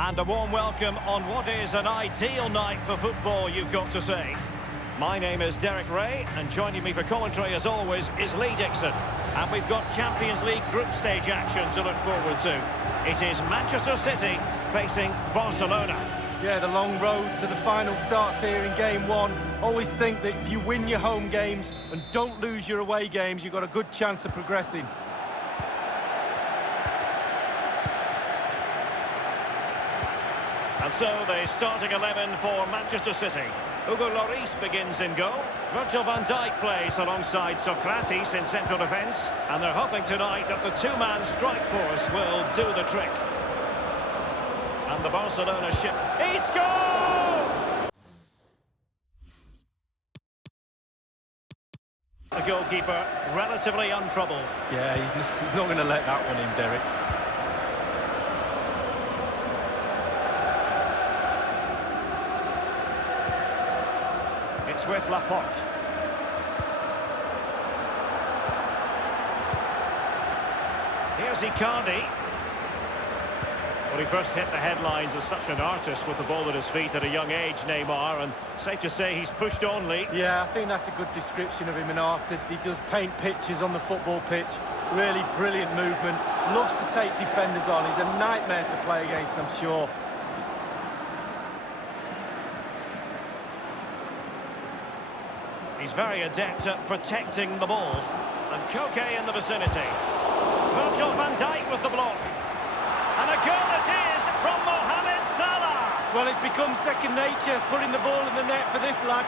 And a warm welcome on what is an ideal night for football, you've got to say. My name is Derek Ray, and joining me for commentary, as always, is Lee Dixon. And we've got Champions League group stage action to look forward to. It is Manchester City facing Barcelona. Yeah, the long road to the final starts here in game one. Always think that if you win your home games and don't lose your away games, you've got a good chance of progressing. And so the starting 11 for Manchester City. Hugo Lloris begins in goal. Virgil van Dijk plays alongside Socrates in central defence. And they're hoping tonight that the two-man strike force will do the trick. And the Barcelona ship. He scores! The goalkeeper relatively untroubled. Yeah, he's not going to let that one in, Derek. It's with Laporte. Here's Icardi. Well, he first hit the headlines as such an artist with the ball at his feet at a young age, Neymar, and safe to say he's pushed on, Lee. Yeah, I think that's a good description of him, an artist. He does paint pictures on the football pitch. Really brilliant movement. Loves to take defenders on. He's a nightmare to play against, I'm sure. He's very adept at protecting the ball. And Koke in the vicinity. Virgil van Dijk with the block. And a goal it is from Mohamed Salah. Well, it's become second nature, putting the ball in the net for this lad.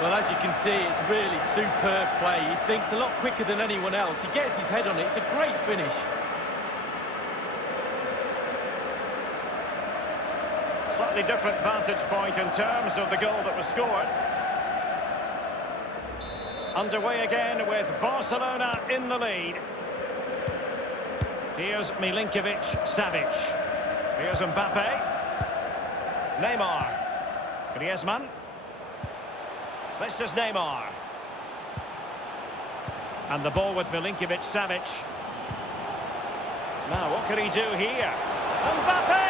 Well, as you can see, it's really superb play. He thinks a lot quicker than anyone else. He gets his head on it. It's a great finish. Slightly different vantage point in terms of the goal that was scored. Underway again with Barcelona in the lead. Here's Milinkovic-Savic. Here's Mbappe. Neymar. Griezmann. This is Neymar. And the ball with Milinkovic-Savic. Now, what can he do here? Mbappe!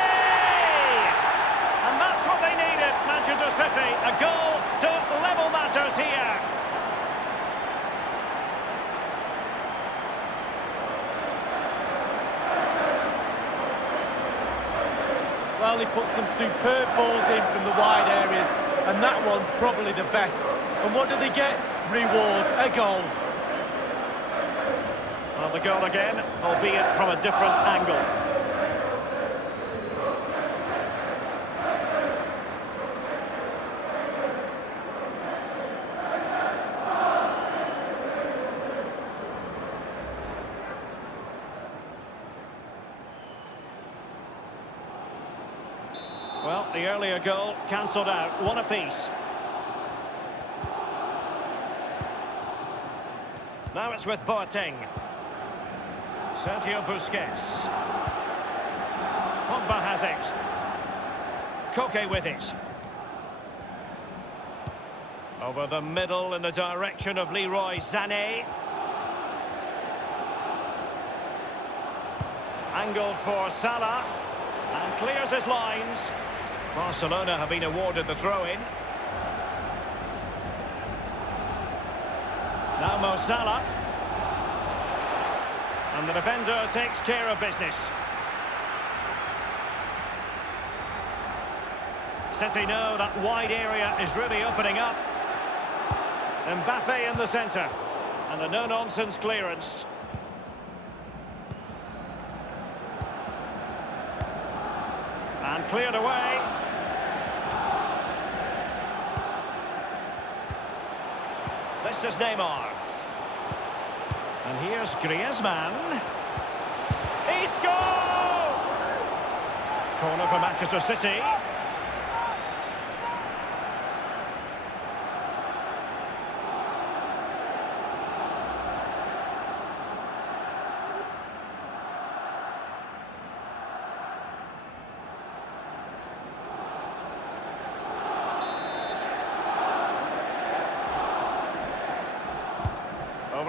And that's what they needed, Manchester City. A goal to level matters here. Well, he put some superb balls in from the wide areas, and that one's probably the best. And what do they get? Reward, a goal. Well, the goal again, albeit from a different angle. Well, the earlier goal cancelled out, one apiece. Now it's with Boateng. Sergio Busquets. Pogba has it. Koke with it. Over the middle in the direction of Leroy Sané. Angled for Salah. And clears his lines. Barcelona have been awarded the throw-in. Now Mo Salah. And the defender takes care of business. City know that wide area is really opening up. Mbappe in the centre. And a no-nonsense clearance. And cleared away. This is Neymar. And here's Griezmann. He scored! Corner for Manchester City.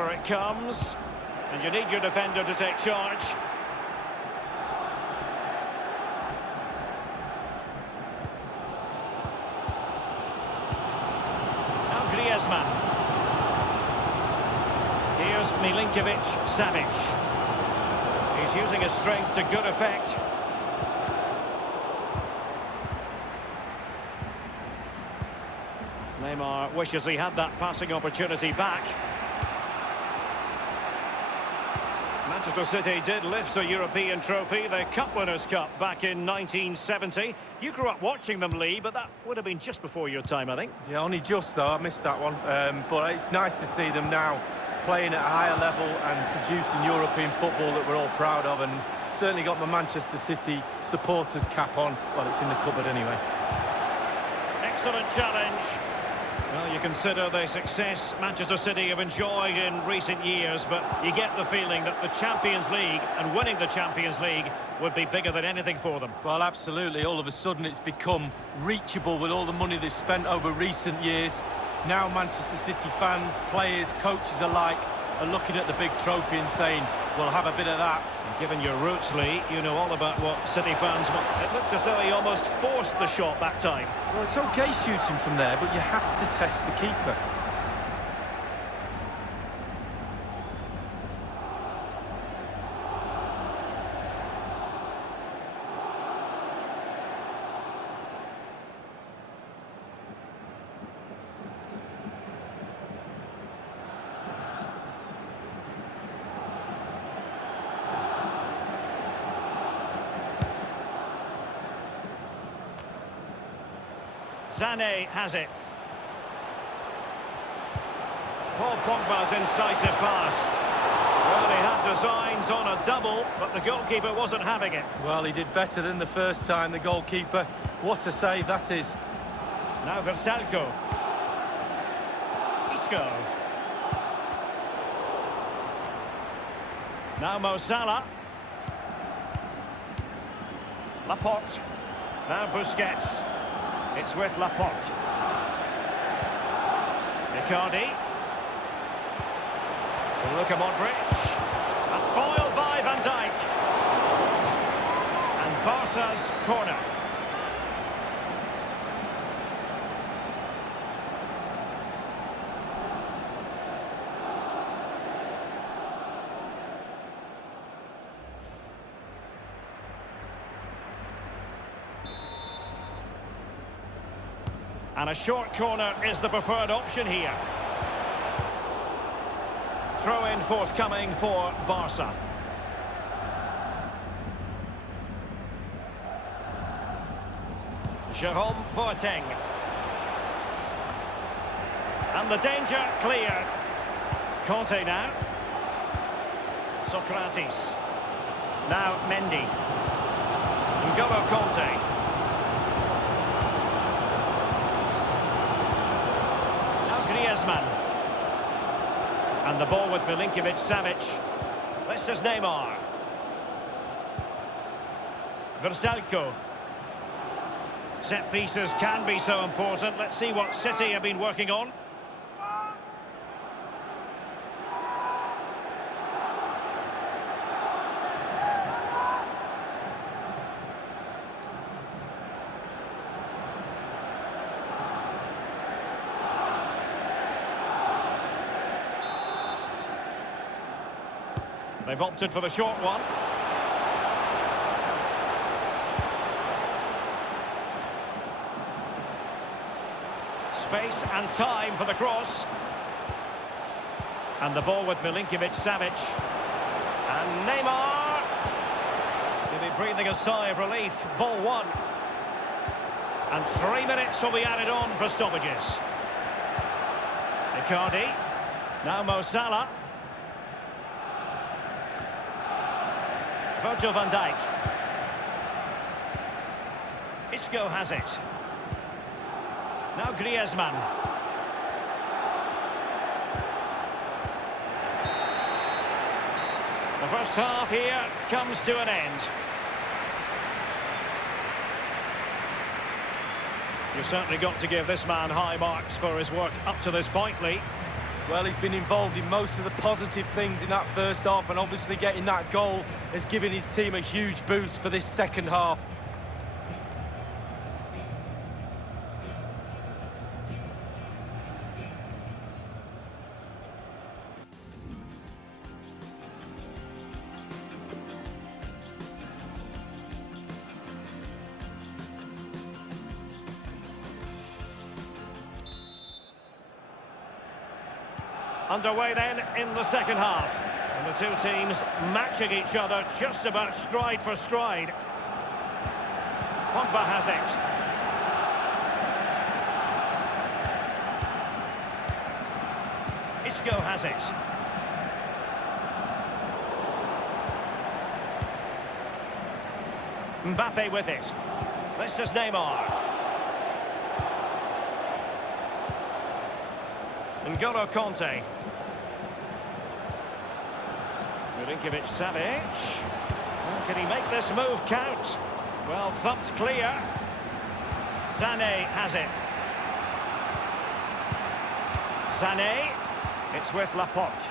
Over it comes. And you need your defender to take charge. Now Griezmann. Here's Milinkovic-Savic. He's using his strength to good effect. Neymar wishes he had that passing opportunity back. Manchester City did lift a European trophy, the Cup Winners' Cup, back in 1970. You grew up watching them, Lee, but that would have been just before your time, I think. Yeah, only just, though. I missed that one. But it's nice to see them now playing at a higher level and producing European football that we're all proud of, and certainly got my Manchester City supporters cap on. Well, it's in the cupboard anyway. Excellent challenge. Well, you consider the success Manchester City have enjoyed in recent years, but you get the feeling that the Champions League and winning the Champions League would be bigger than anything for them. Well, absolutely. All of a sudden it's become reachable with all the money they've spent over recent years. Now Manchester City fans, players, coaches alike are looking at the big trophy and saying, we'll have a bit of that. And given your roots, Lee, you know all about what City fans want. It looked as though he almost forced the shot that time. Well, it's okay shooting from there, but you have to test the keeper. Sané has it. Paul Pogba's incisive pass. Well, he had designs on a double, but the goalkeeper wasn't having it. Well, he did better than the first time, the goalkeeper. What a save that is. Now Versalco. Isco. Now Mo Salah. Laporte. Now Busquets. It's with Laporte. Icardi. Luka Modric. And foiled by Van Dijk. And Barca's corner. And a short corner is the preferred option here. Throw-in forthcoming for Barca. Jerome Boateng. And the danger cleared. Conte now. Socrates. Now Mendy. N'Golo Conte. Griezmann. And the ball with Milinkovic-Savic. This is Neymar. Versalco. Set pieces can be so important. Let's see what City have been working on. They've opted for the short one. Space and time for the cross. And the ball with Milinkovic-Savic. And Neymar. He'll be breathing a sigh of relief. Ball one. And 3 minutes will be added on for stoppages. Icardi. Now Mo Salah. Virgil van Dijk. Isco has it. Now Griezmann. The first half here comes to an end. You've certainly got to give this man high marks for his work up to this point, Lee. Well, he's been involved in most of the positive things in that first half, and obviously getting that goal has given his team a huge boost for this second half. Underway then in the second half. And the two teams matching each other just about stride for stride. Pogba has it. Isco has it. Mbappe with it. This is Neymar. N'Golo Conte. Milinkovic-Savic. Can he make this move count? Well, thumped clear. Sané has it. Sané. It's with Laporte.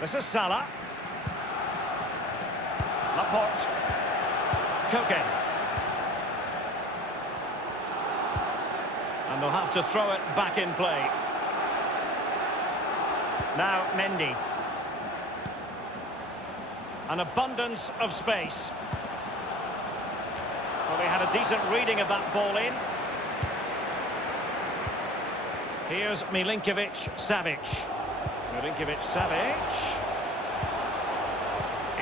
This is Salah. Laporte. Koke. And they'll have to throw it back in play. Now Mendy. An abundance of space. Well, they had a decent reading of that ball in. Here's Milinkovic-Savic. Milinkovic-Savic.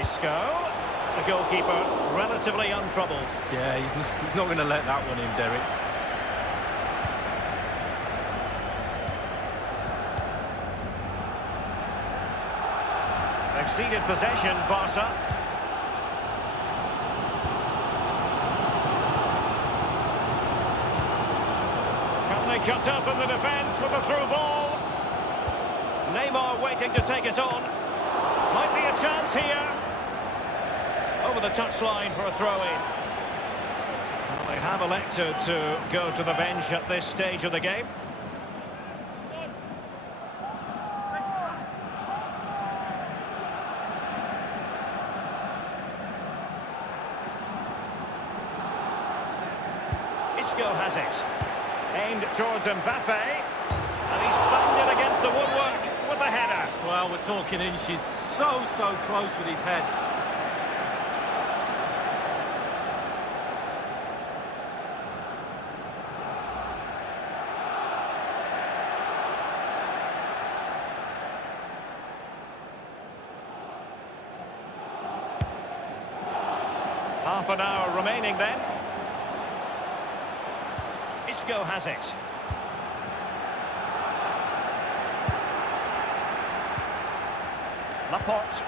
Isco. The goalkeeper relatively untroubled. Yeah, he's not going to let that one in, Derek. They've ceded possession, Barca. Can they cut up in the defence with a through ball? Neymar waiting to take it on. Might be a chance here. Over the touchline for a throw-in. Well, they have elected to go to the bench at this stage of the game. Isco has it. Aimed towards Mbappe. And he's banged it against the woodwork with the header. Well, we're talking inches. So close with his head. Half an hour remaining then. Isco has it. Laporte.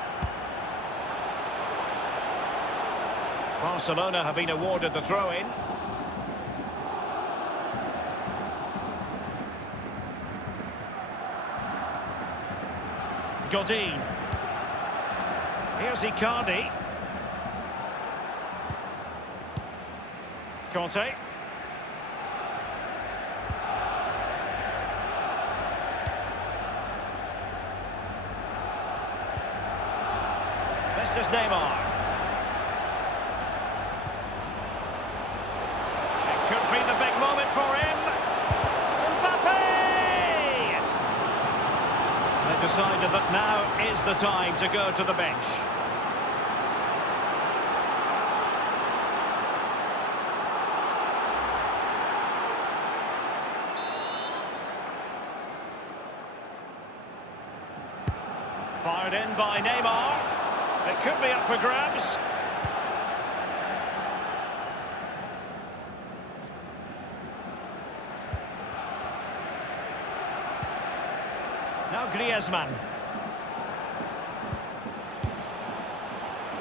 Barcelona have been awarded the throw-in. Godin. Here's Icardi. Conte. This is Neymar. It could be the big moment for him. Mbappe! They decided that now is the time to go to the bench. Fired in by Neymar. It could be up for grabs. Now Griezmann.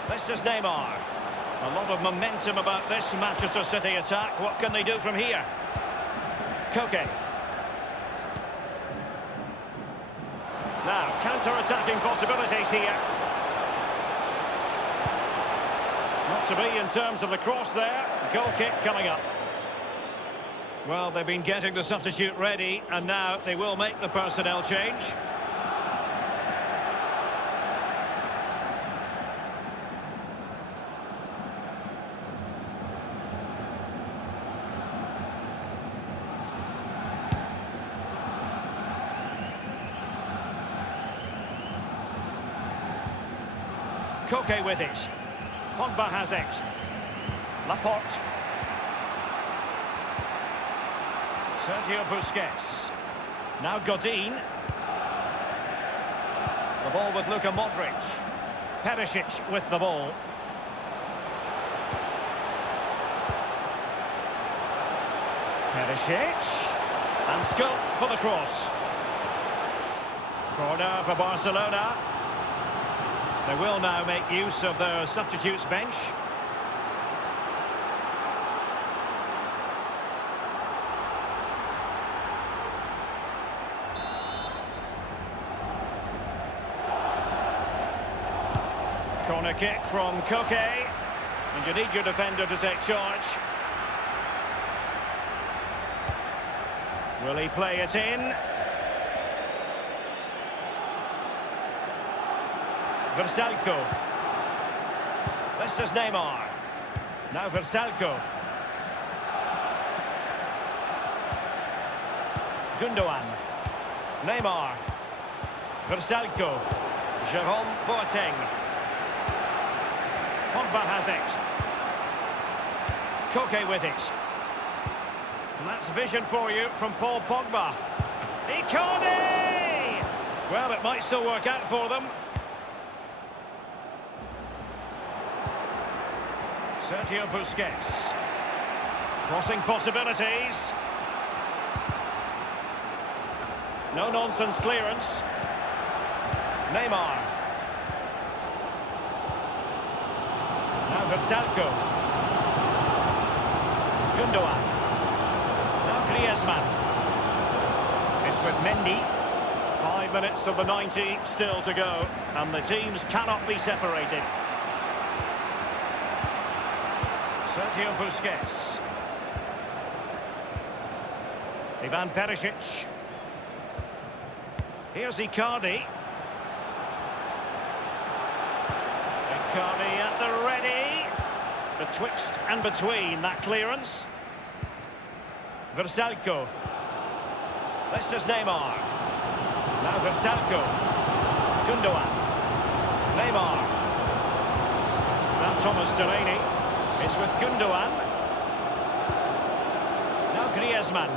This is Neymar. A lot of momentum about this Manchester City attack. What can they do from here? Koke. Now, counter-attacking possibilities here. Not to be in terms of the cross there. Goal kick coming up. Well, they've been getting the substitute ready, and now they will make the personnel change. Koke with it. Pogba has it. Laporte. Sergio Busquets. Now Godin. The ball with Luka Modric. Perisic with the ball. Perisic. And scope for the cross. Corner for Barcelona. They will now make use of their substitutes bench. Corner kick from Koke. And you need your defender to take charge. Will he play it in? Versalco. This is Neymar. Now Versalco. Gundogan. Neymar. Versalco. Jerome Boateng. Pogba has it. Koke with it. And that's vision for you from Paul Pogba. Icardi! Well, it might still work out for them. Sergio Busquets. Crossing possibilities. No-nonsense clearance. Neymar. Now Versalco. Gundogan. Now Griezmann. It's with Mendy. 5 minutes of the 90 still to go. And the teams cannot be separated. Sergio Busquets. Ivan Perisic. Here's Icardi. Icardi at the ready. Betwixt and between that clearance. Versalco. This is Neymar. Now Versalco. Gundogan. Neymar. Now Thomas Delaney. It's with Gundogan. Now Griezmann.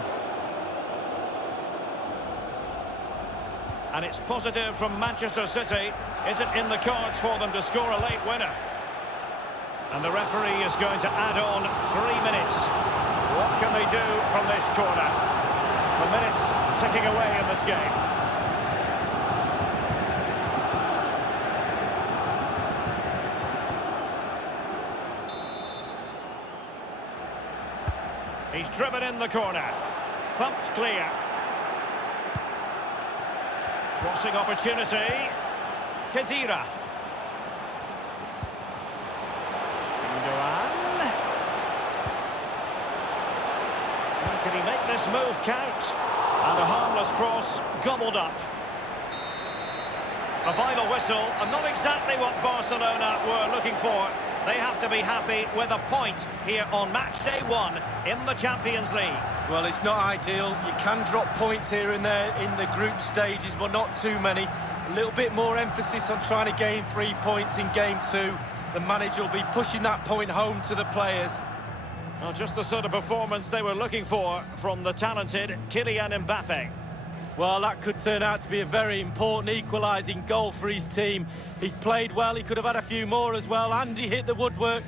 And it's positive from Manchester City. Is it in the cards for them to score a late winner? And the referee is going to add on 3 minutes. What can they do from this corner? The minutes ticking away in this game. He's driven in the corner. Thumped clear. Crossing opportunity. Khedira. Gundogan. Can he make this move count? And a harmless cross gobbled up. A final whistle, and not exactly what Barcelona were looking for. They have to be happy with a point here on match day 1 in the Champions League. Well, it's not ideal. You can drop points here and there in the group stages, but not too many. A little bit more emphasis on trying to gain 3 points in game 2. The manager will be pushing that point home to the players. Well, just the sort of performance they were looking for from the talented Kylian Mbappe. Well, that could turn out to be a very important equalising goal for his team. He played well, he could have had a few more as well, and he hit the woodwork.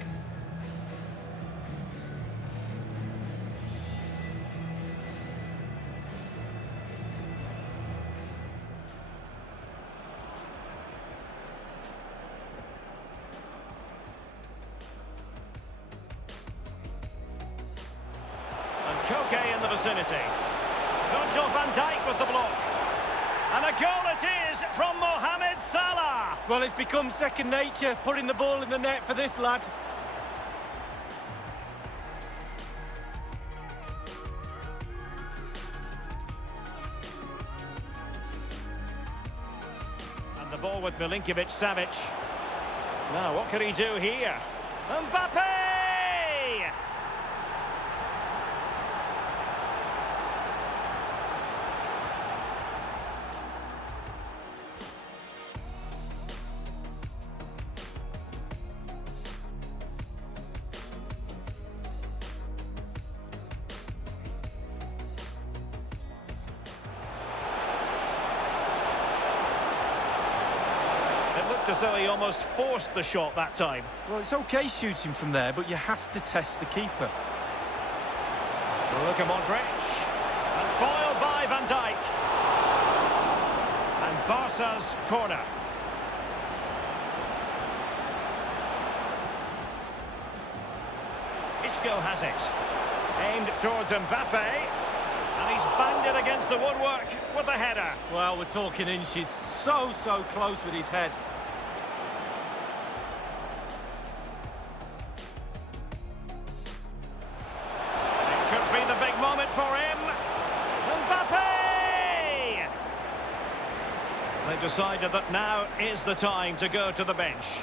And Koke in the vicinity. Virgil van Dijk with the block. And a goal it is from Mohamed Salah. Well, it's become second nature, putting the ball in the net for this lad. ball with Milinkovic-Savic. Now, what can he do here? Mbappe! As though he almost forced the shot that time. Well, it's okay shooting from there, but you have to test the keeper. Luka Modric. And foiled by Van Dijk. And Barca's corner. Isco has it. Aimed towards Mbappe. And he's banged it against the woodwork with the header. Well, we're talking inches. So close with his head. They've decided that now is the time to go to the bench.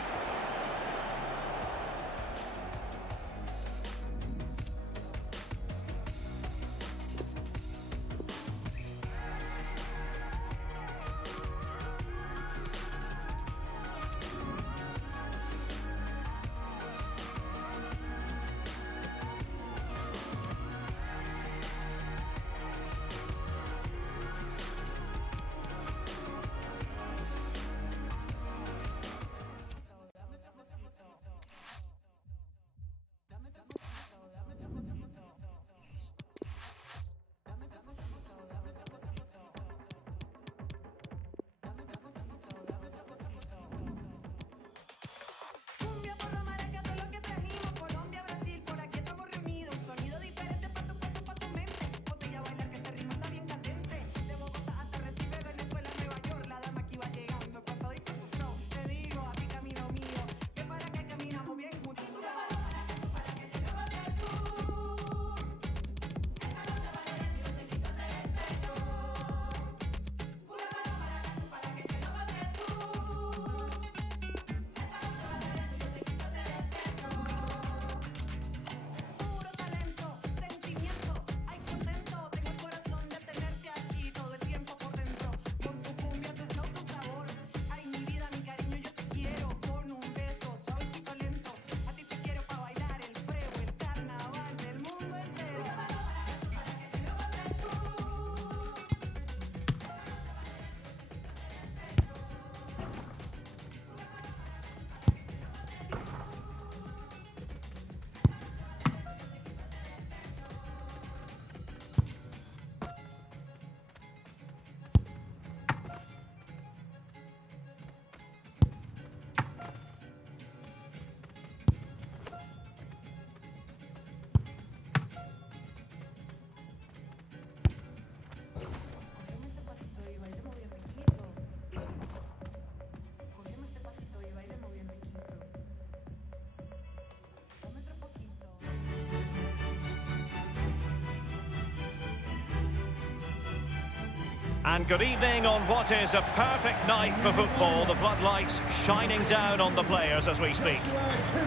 And good evening on what is a perfect night for football. The floodlights shining down on the players as we speak.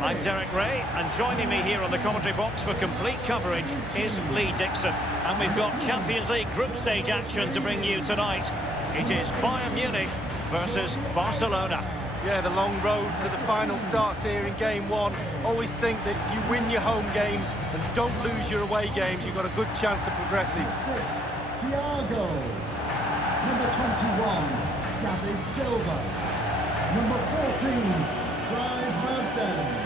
I'm Derek Ray, and joining me here on the commentary box for complete coverage is Lee Dixon. And we've got Champions League group stage action to bring you tonight. It is Bayern Munich versus Barcelona. Yeah, the long road to the final starts here in game one. Always think that if you win your home games and don't lose your away games, you've got a good chance of progressing. 6, Thiago. Number 21, David Silva. Number 14, Dries Mertens.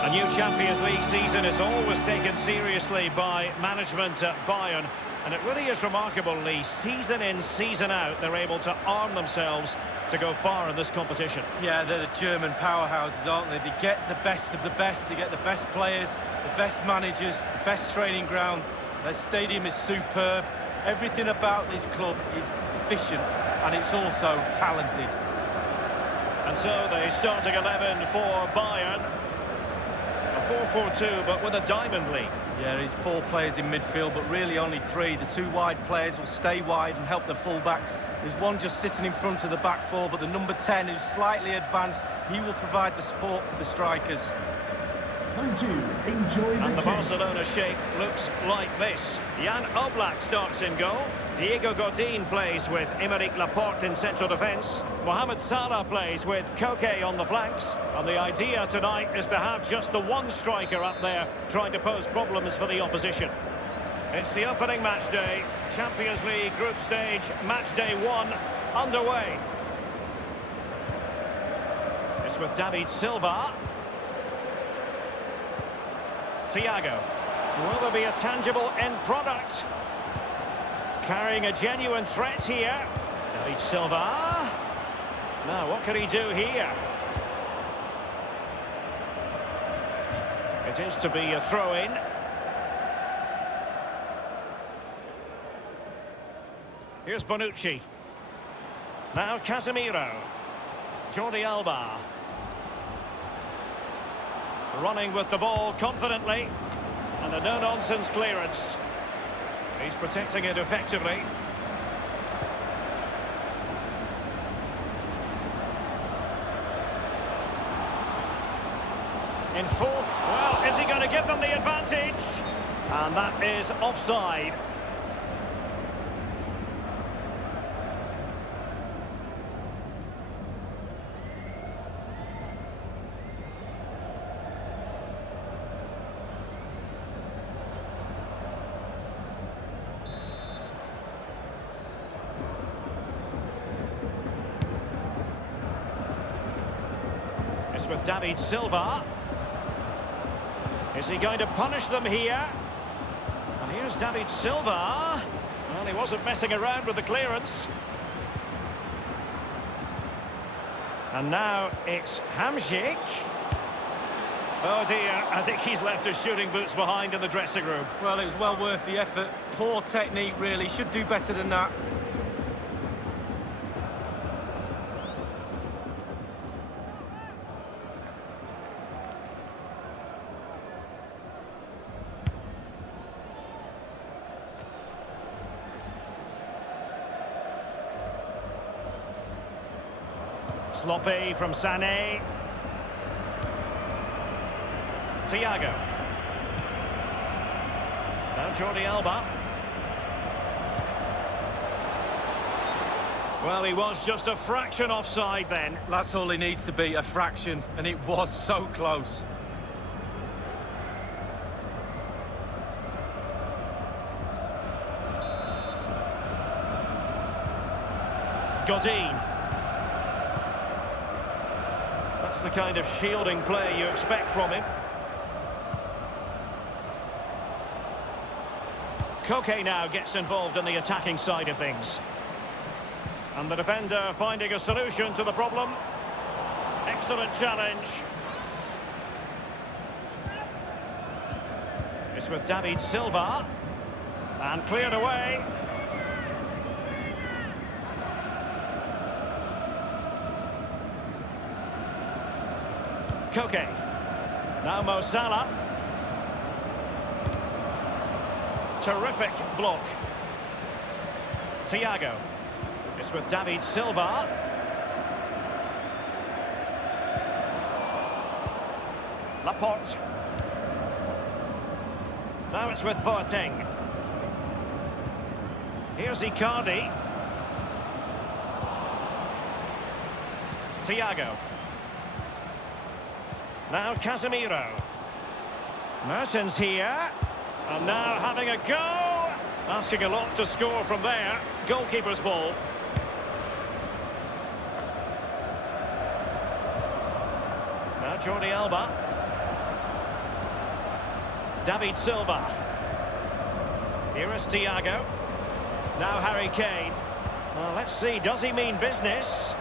A new Champions League season is always taken seriously by management at Bayern. And it really is remarkable, Lee. Season in, season out, they're able to arm themselves to go far in this competition. Yeah, they're the German powerhouses, aren't they? They get the best of the best. They get the best players, the best managers, the best training ground. Their stadium is superb. Everything about this club is efficient, and it's also talented. And so the starting 11 for Bayern. A 4-4-2, but with a diamond, Lee. Yeah, there's 4 players in midfield, but really only 3. The 2 wide players will stay wide and help the full-backs. There's one just sitting in front of the back 4, but the number 10, who's slightly advanced, he will provide the support for the strikers. Thank you. Enjoy the And the game. Barcelona shape looks like this. Jan Oblak starts in goal. Diego Godin plays with Aymeric Laporte in central defence. Mohamed Salah plays with Koke on the flanks. And the idea tonight is to have just the one striker up there trying to pose problems for the opposition. It's the opening match day. Champions League group stage, match day 1 underway. It's with David Silva. Thiago. Will there be a tangible end product? Carrying a genuine threat here. David Silva. Now, what can he do here? It is to be a throw-in. Here's Bonucci. Now Casemiro. Jordi Alba. Running with the ball confidently. And a no-nonsense clearance. He's protecting it effectively. In full. Well, is he going to give them the advantage? And that is offside. With David Silva. Is he going to punish them here? And here's David Silva. Well, he wasn't messing around with the clearance. And now it's Hamsik. Oh dear, I think he's left his shooting boots behind in the dressing room. Well, it was well worth the effort. Poor technique, really. Should do better than that. Sloppy from Sané. Thiago. Now Jordi Alba. Well, he was just a fraction offside then. That's all he needs to be, a fraction, and it was so close. Godin. That's the kind of shielding play you expect from him. Koke now gets involved in the attacking side of things. And the defender finding a solution to the problem. Excellent challenge. It's with David Silva. And cleared away. Koke. Now Mo Salah. Terrific block. Thiago. It's with David Silva. Laporte. Now it's with Boateng. Here's Icardi. Thiago. Now Casemiro. Mertens here. And now having a go. Asking a lot to score from there. Goalkeeper's ball. Now Jordi Alba. David Silva. Here is Thiago. Now Harry Kane. Well, let's see, does he mean business?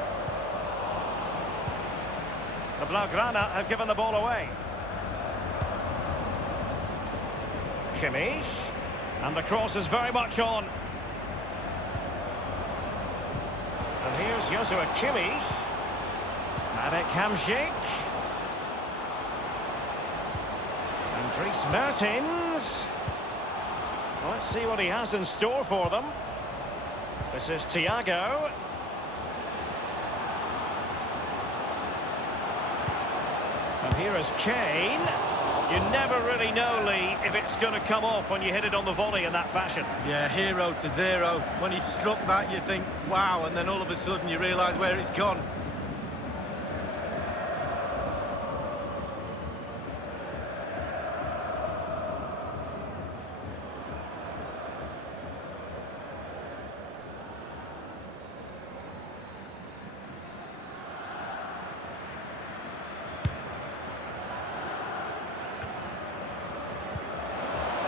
The Blaugrana have given the ball away. Kimmich. And the cross is very much on. And here's Joshua Kimmich. Marek Hamšík. And Dries Mertens. Well, let's see what he has in store for them. This is Thiago. And here is Kane. You never really know, Lee, if it's going to come off when you hit it on the volley in that fashion. Yeah, 0-0. When he struck that, you think, wow, and then all of a sudden you realise where it's gone.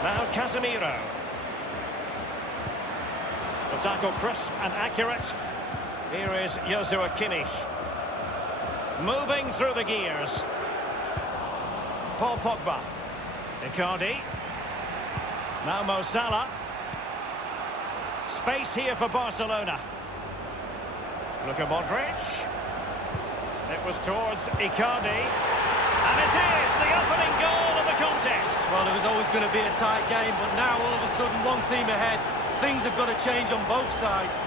Now Casemiro. The tackle crisp and accurate. Here is Joshua Kimmich. Moving through the gears. Paul Pogba. Icardi. Now Mo Salah. Space here for Barcelona. Luka Modric. It was towards Icardi. And it is the opening goal of the contest. Well, it was always going to be a tight game, but now all of a sudden one team ahead. Things have got to change on both sides.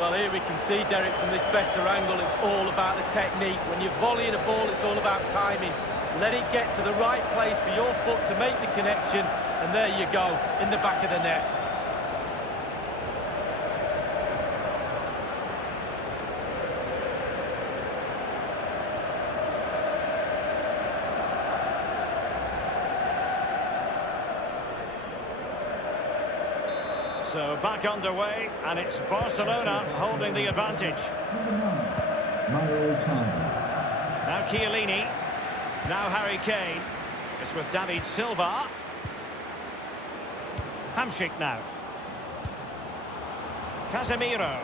Well, here we can see, Derek, from this better angle, it's all about the technique. When you're volleying a ball, it's all about timing. Let it get to the right place for your foot to make the connection, and there you go, in the back of the net. So back underway, and it's Barcelona holding the advantage. Now Chiellini. Now Harry Kane. It's with David Silva. Hamšík now. Casemiro.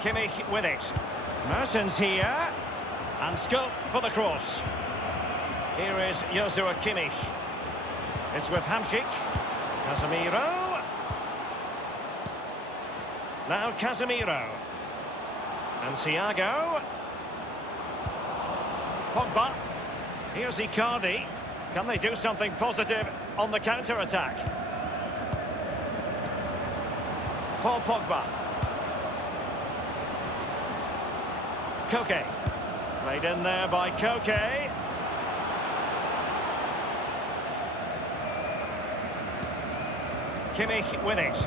Kimmich with it. Mertens here. And scope for the cross. Here is Joshua Kimmich. It's with Hamšík. Casemiro. Now Casemiro. And Thiago. Pogba. Here's Icardi. Can they do something positive on the counter-attack? Paul Pogba. Koke. Played in there by Koke. Kimmich with it.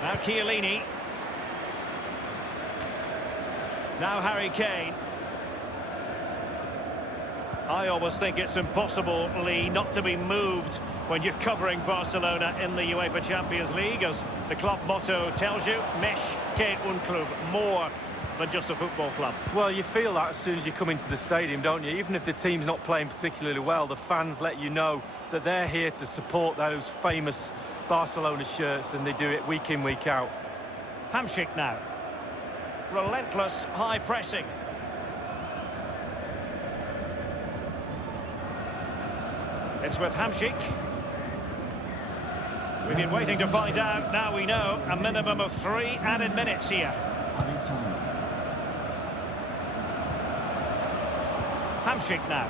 Now Chiellini. Now Harry Kane. I always think it's impossible, Lee, not to be moved when you're covering Barcelona in the UEFA Champions League, as the club motto tells you, Més que un club, more than just a football club. Well, you feel that as soon as you come into the stadium, don't you? Even if the team's not playing particularly well, the fans let you know that they're here to support those famous Barcelona shirts, and they do it week in, week out. Hamšík now. Relentless high pressing. It's with Hamšík. We've been waiting to find out. Now we know a minimum of 3 added minutes here. Hamšík now.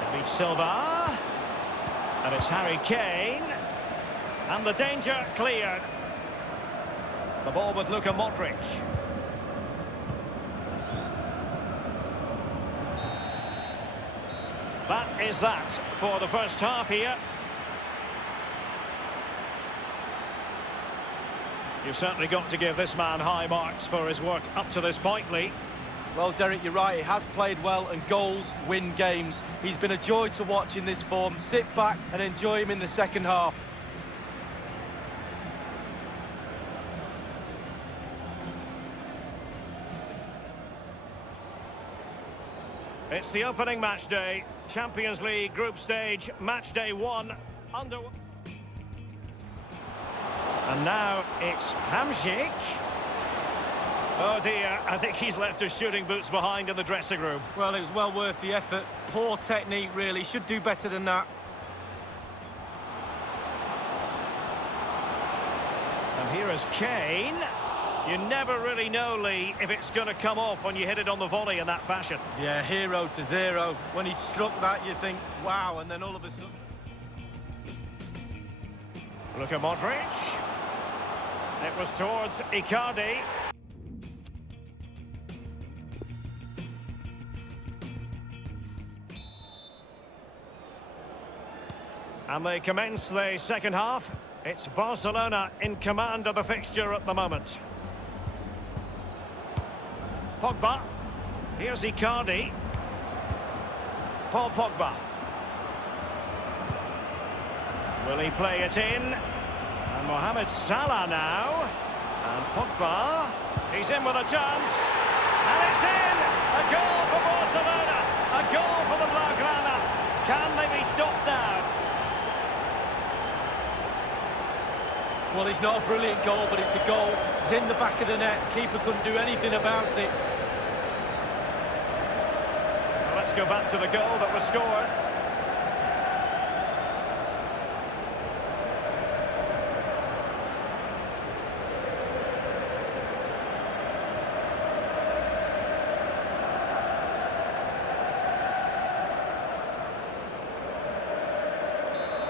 David Silva. And it's Harry Kane. And the danger cleared. The ball with Luka Modric. That is that for the first half here. You've certainly got to give this man high marks for his work up to this point, Lee. Well, Derek, you're right. He has played well, and goals win games. He's been a joy to watch in this form. Sit back and enjoy him in the second half. It's the opening match day, Champions League group stage, match day 1, under... And now it's Hamsik. Oh dear, I think he's left his shooting boots behind in the dressing room. Well, it was well worth the effort. Poor technique, really. Should do better than that. And here is Kane. You never really know, Lee, if it's going to come off when you hit it on the volley in that fashion. Yeah, 0-0. When he struck that, you think, wow, and then all of a sudden... Look at Modric. It was towards Icardi. And they commence the second half. It's Barcelona in command of the fixture at the moment. Pogba. Here's Icardi. Paul Pogba. Will he play it in? And Mohamed Salah now. And Pogba. He's in with a chance. And it's in! A goal for Barcelona. A goal for the Blaugrana. Can they be stopped now? Well, it's not a brilliant goal, but it's a goal. It's in the back of the net. Keeper couldn't do anything about it. Well, let's go back to the goal that was scored.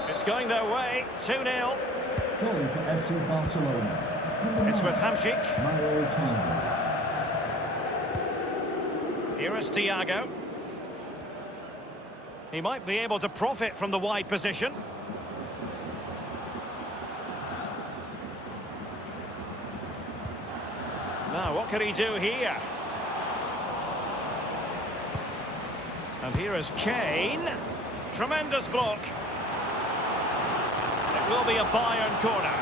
It's going their way, 2-0. Goal for FC Barcelona. It's with Hamsik. Mauro Icardi. Here is Thiago. He might be able to profit from the wide position. Now, what can he do here? And here is Kane. Tremendous block. It will be a Bayern corner.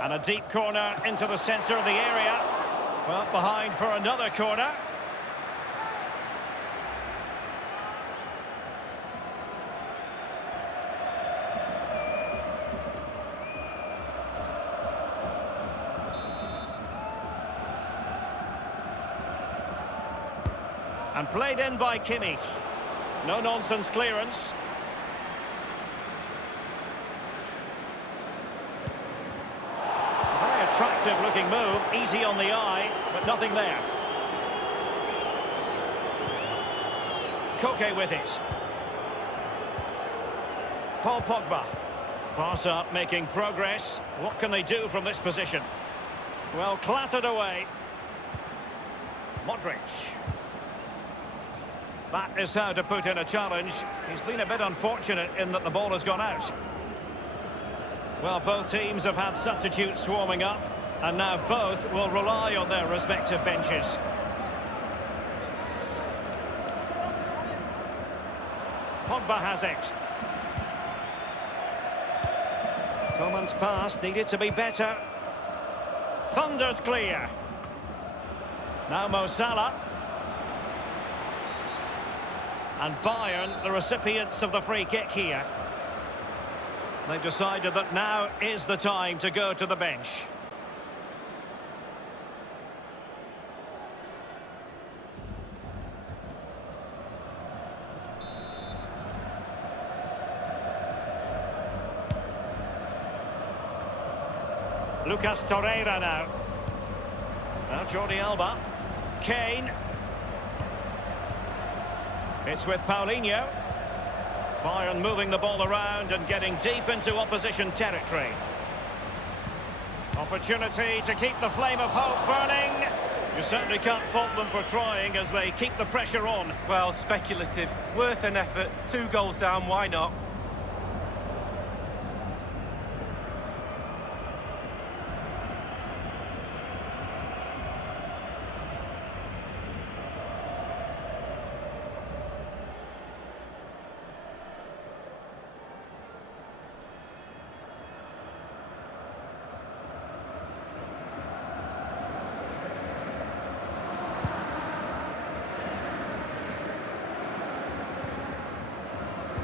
And a deep corner into the centre of the area. Well, behind for another corner. And played in by Kimmich. No-nonsense clearance. Very attractive-looking move. Easy on the eye, but nothing there. Koke with it. Paul Pogba. Barca making progress. What can they do from this position? Well, clattered away. Modric. That is how to put in a challenge. He's been a bit unfortunate in that the ball has gone out. Well, both teams have had substitutes swarming up, and now both will rely on their respective benches. Pogba has it. Coman's pass needed to be better. Thunder's clear. Now Mo Salah. And Bayern, the recipients of the free kick here. They've decided that now is the time to go to the bench. Lucas Torreira now. Now Jordi Alba. Kane. It's with Paulinho. Bayern moving the ball around and getting deep into opposition territory. Opportunity to keep the flame of hope burning. You certainly can't fault them for trying as they keep the pressure on. Well, speculative. Worth an effort. 2 goals down, why not?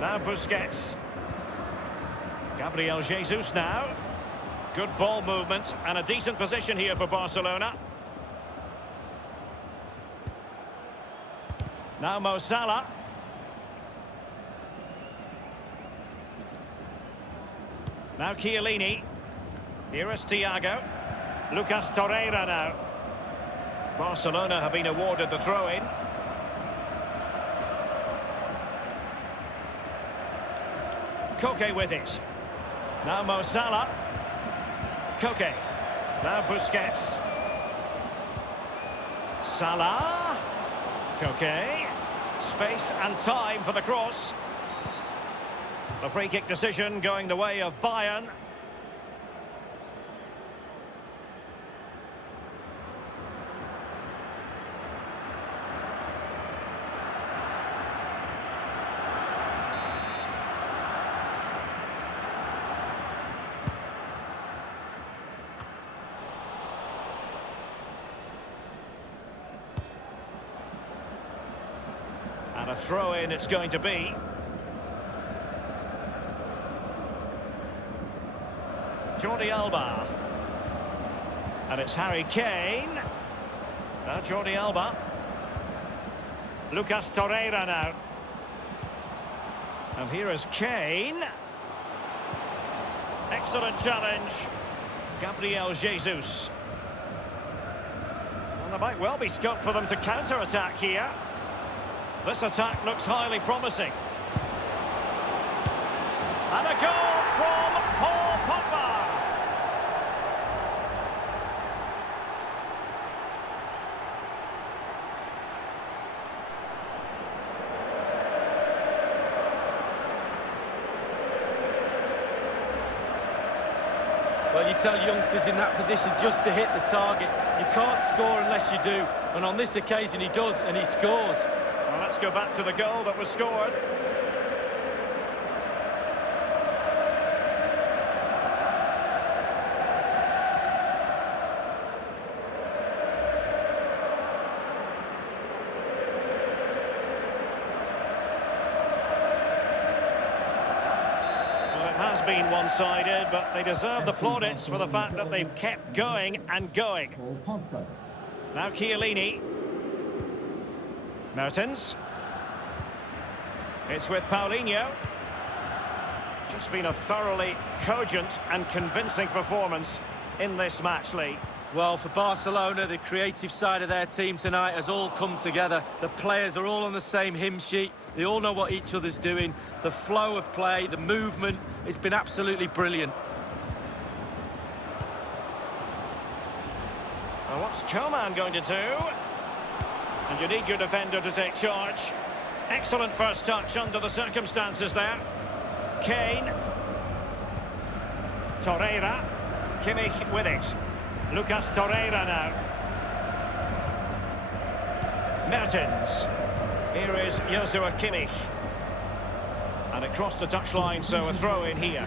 Now Busquets. Gabriel Jesus now. Good ball movement and a decent position here for Barcelona. Now Mo Salah. Now Chiellini. Here is Thiago. Lucas Torreira now. Barcelona have been awarded the throw-in. Koke with it. Now Mo Salah. Koke. Now Busquets. Salah. Koke. Space and time for the cross. The free kick decision going the way of Bayern. And a throw-in it's going to be. Jordi Alba. And it's Harry Kane. Now Jordi Alba. Lucas Torreira now. And here is Kane. Excellent challenge. Gabriel Jesus. And there might well be scope for them to counter-attack here. This attack looks highly promising. And a goal from Paul Pogba. Well, you tell youngsters in that position just to hit the target. You can't score unless you do. And on this occasion he does, and he scores. Well, let's go back to the goal that was scored. Well, it has been one-sided, but they deserve the plaudits for the fact that they've kept going and going. Paul Pogba. Now Chiellini. Mertens. It's with Paulinho. Just been a thoroughly cogent and convincing performance in this match, Lee. Well, for Barcelona, the creative side of their team tonight has all come together. The players are all on the same hymn sheet. They all know what each other's doing. The flow of play, the movement, it's been absolutely brilliant. Well, what's Coman going to do? And you need your defender to take charge. Excellent first touch under the circumstances there. Kane. Torreira. Kimmich with it. Lucas Torreira now. Mertens. Here is Joshua Kimmich. And it crossed the touchline, so a throw in here.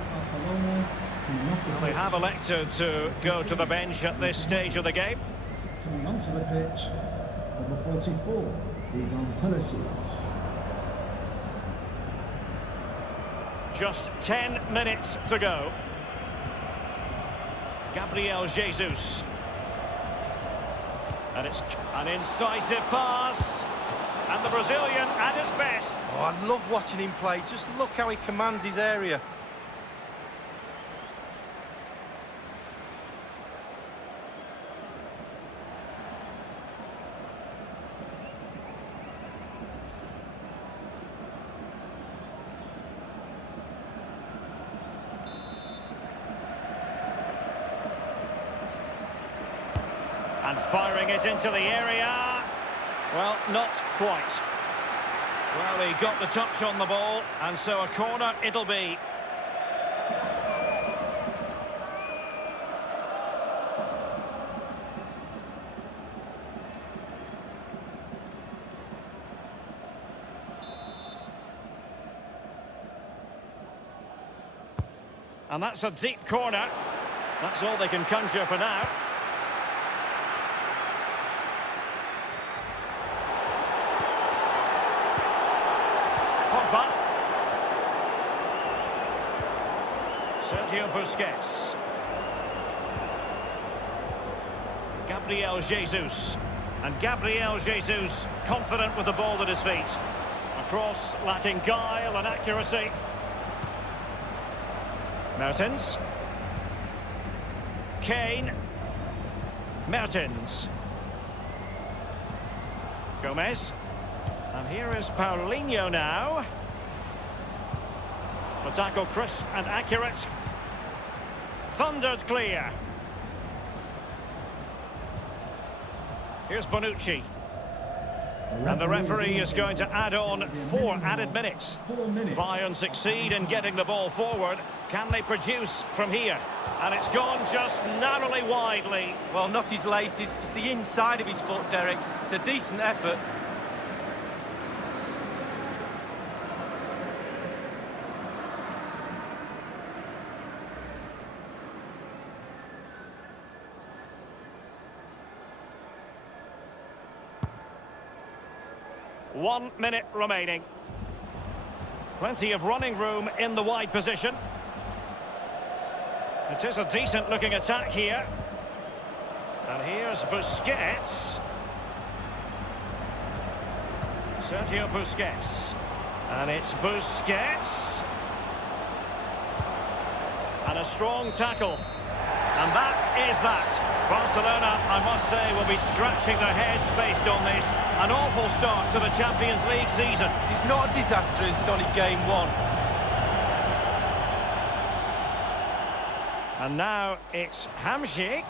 They have elected to go to the bench at this stage of the game. Coming onto the pitch, number 44, Ivan Perisic. Just 10 minutes to go. Gabriel Jesus. And it's an incisive pass. And the Brazilian at his best. Oh, I love watching him play. Just look how he commands his area. And firing it into the area. Well, not quite. Well, he got the touch on the ball, and so a corner it'll be. And that's a deep corner. That's all they can conjure for now. Pogba. Sergio Busquets. Gabriel Jesus. And Gabriel Jesus confident with the ball at his feet. A cross lacking guile and accuracy. Mertens. Kane. Mertens. Gomez. And here is Paulinho now. The tackle crisp and accurate. Thundered clear. Here's Bonucci. And the referee is going to add on 4 added minutes. 4 minutes. Bayern succeed in getting the ball forward. Can they produce from here? And it's gone just narrowly widely. Well, not his laces, it's the inside of his foot, Derek. It's a decent effort. One minute remaining. Plenty of running room in the wide position. It is a decent looking attack here. And here's Busquets. Sergio Busquets. And it's Busquets. And a strong tackle. And that is that. Barcelona, I must say, will be scratching their heads based on this. An awful start to the Champions League season. It's not a disaster, it's only game 1. And now it's Hamsik.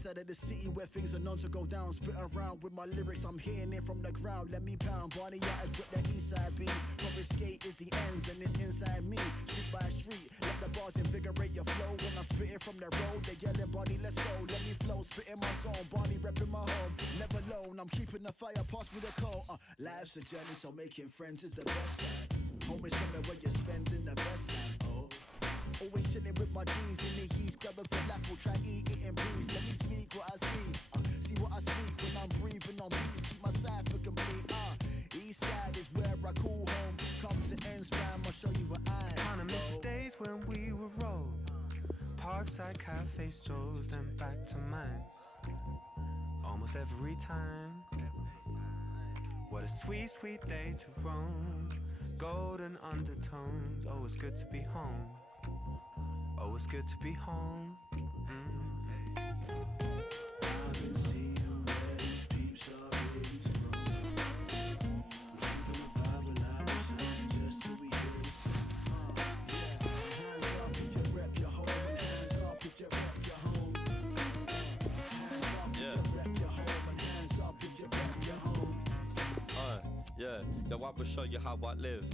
Side of the city where things are known to go down. Spit around with my lyrics, I'm hitting it from the ground. Let me pound. Barney out is what the east side be. From skate is the ends and it's inside me. Street by street, let the bars invigorate your flow. When I'm spitting from the road, they yelling, Barney, let's go. Let me flow, spitting my song. Barney repping my home. Never alone, I'm keeping the fire, pass me the coal. Life's a journey, so making friends is the best side. Home is somewhere where you're spending the best time. Oh. Always chilling with my D's in the heat, grabbing falafel, try eating beans. Let me speak what I see what I speak when I'm breathing on beats. Keep my side for complete. East side is where I call home. Come to ends, fam, I'll show you what I Kinda miss the days when we were rolled. Parkside cafe strolls, then back to mine. Almost every time. What a sweet, sweet day to roam. Golden undertones. Oh, it's good to be home. Oh, it's good to be home. Yeah, yo, I will show you how I live.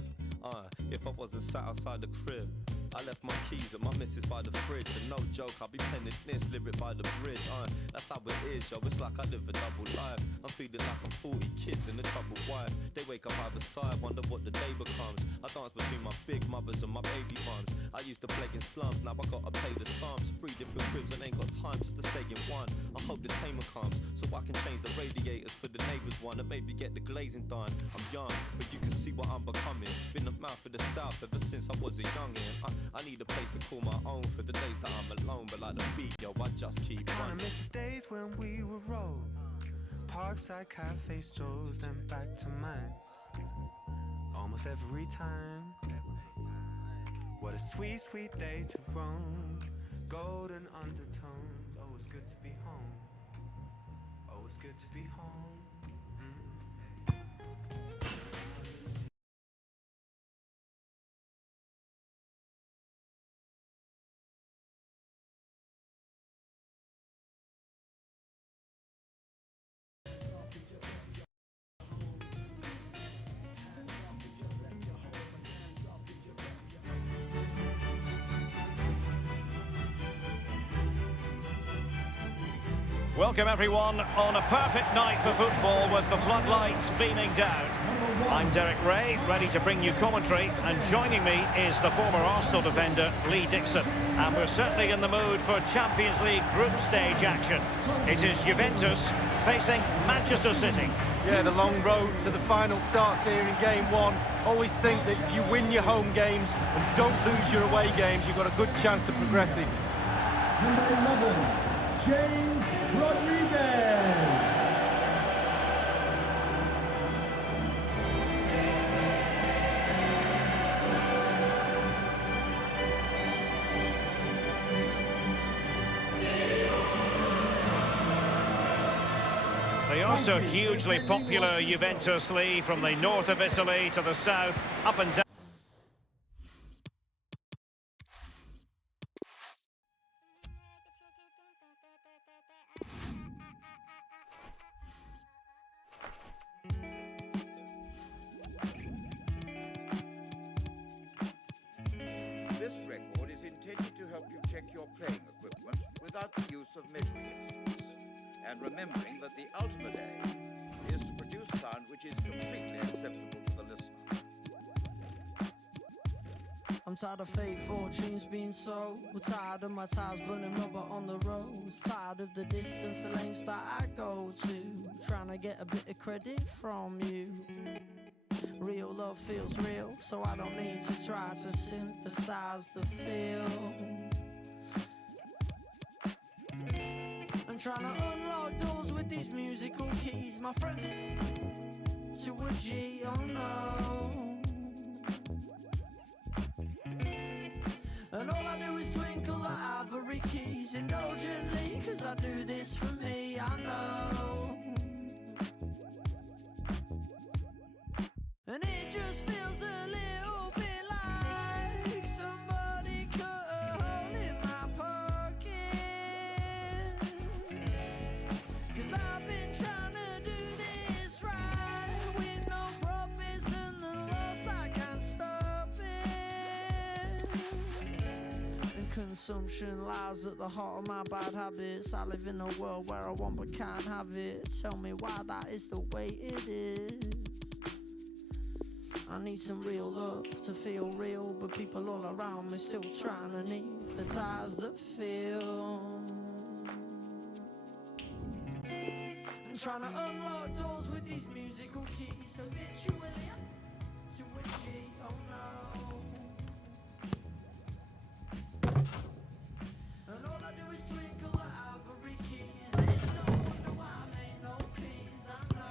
If I wasn't sat outside the crib, I left my keys at my missus by the fridge. And no joke, I'll be penning this lyric by the bridge. That's how it is, yo, it's like I live a double life. I'm feeling like I'm 40 kids and a troubled wife. They wake up either side, wonder what the day becomes. I dance between my big mothers and my baby mums. I used to play in slums, now I gotta pay the sums. 3 different cribs and ain't got time just to stay in one. I hope this payment comes, so I can change the radiators for the neighbours one. And maybe get the glazing done. I'm young, but you can see what I'm becoming. Been the mouth of the south ever since I was a youngin'. I need a place to call my own for the days that I'm alone. But like the beat, yo, I just keep Kinda running. miss the days when we were rolled. Parkside cafe strolls, then back to mine. Almost every time. What a sweet, sweet day to roam. Golden undertones. Oh, it's good to be home. Oh, it's good to be home. Welcome everyone on a perfect night for football with the floodlights beaming down. I'm Derek Ray, ready to bring you commentary, and joining me is the former Arsenal defender Lee Dixon. And we're certainly in the mood for Champions League group stage action. It is Juventus facing Manchester City. Yeah, the long road to the final starts here in game one. Always think that if you win your home games and don't lose your away games, you've got a good chance of progressing. Number 11, James Rodriguez. They are so hugely popular, Juventus, Lee, from the north of Italy to the south, up and down. This record is intended to help you check your playing equipment without the use of measuring instruments, and remembering that the ultimate aim is to produce sound which is completely acceptable to the listener. I'm tired of fake fortunes being sold. We're tired of my tires burning rubber on the roads. Tired of the distance, the lengths that I go to. Trying to get a bit of credit from you. Real love feels real, so I don't need to try to synthesize the feel. I'm trying to unlock doors with these musical keys. My friends to a G, oh no. And all I do is twinkle the ivory keys indulgently, cause I do this for me, I know. And it just feels a little bit like somebody cut a hole in my pocket. Cause I've been trying to do this right, with no profits and the loss, I can't stop it. And consumption lies at the heart of my bad habits. I live in a world where I want but can't have it. Tell me why that is the way it is. I need some real love to feel real, but people all around me still trying to need the ties that feel. I'm trying to unlock doors with these musical keys, habitually to a G, oh no. And all I do is twinkle the ivory keys. It's no wonder why I made no peace, I know.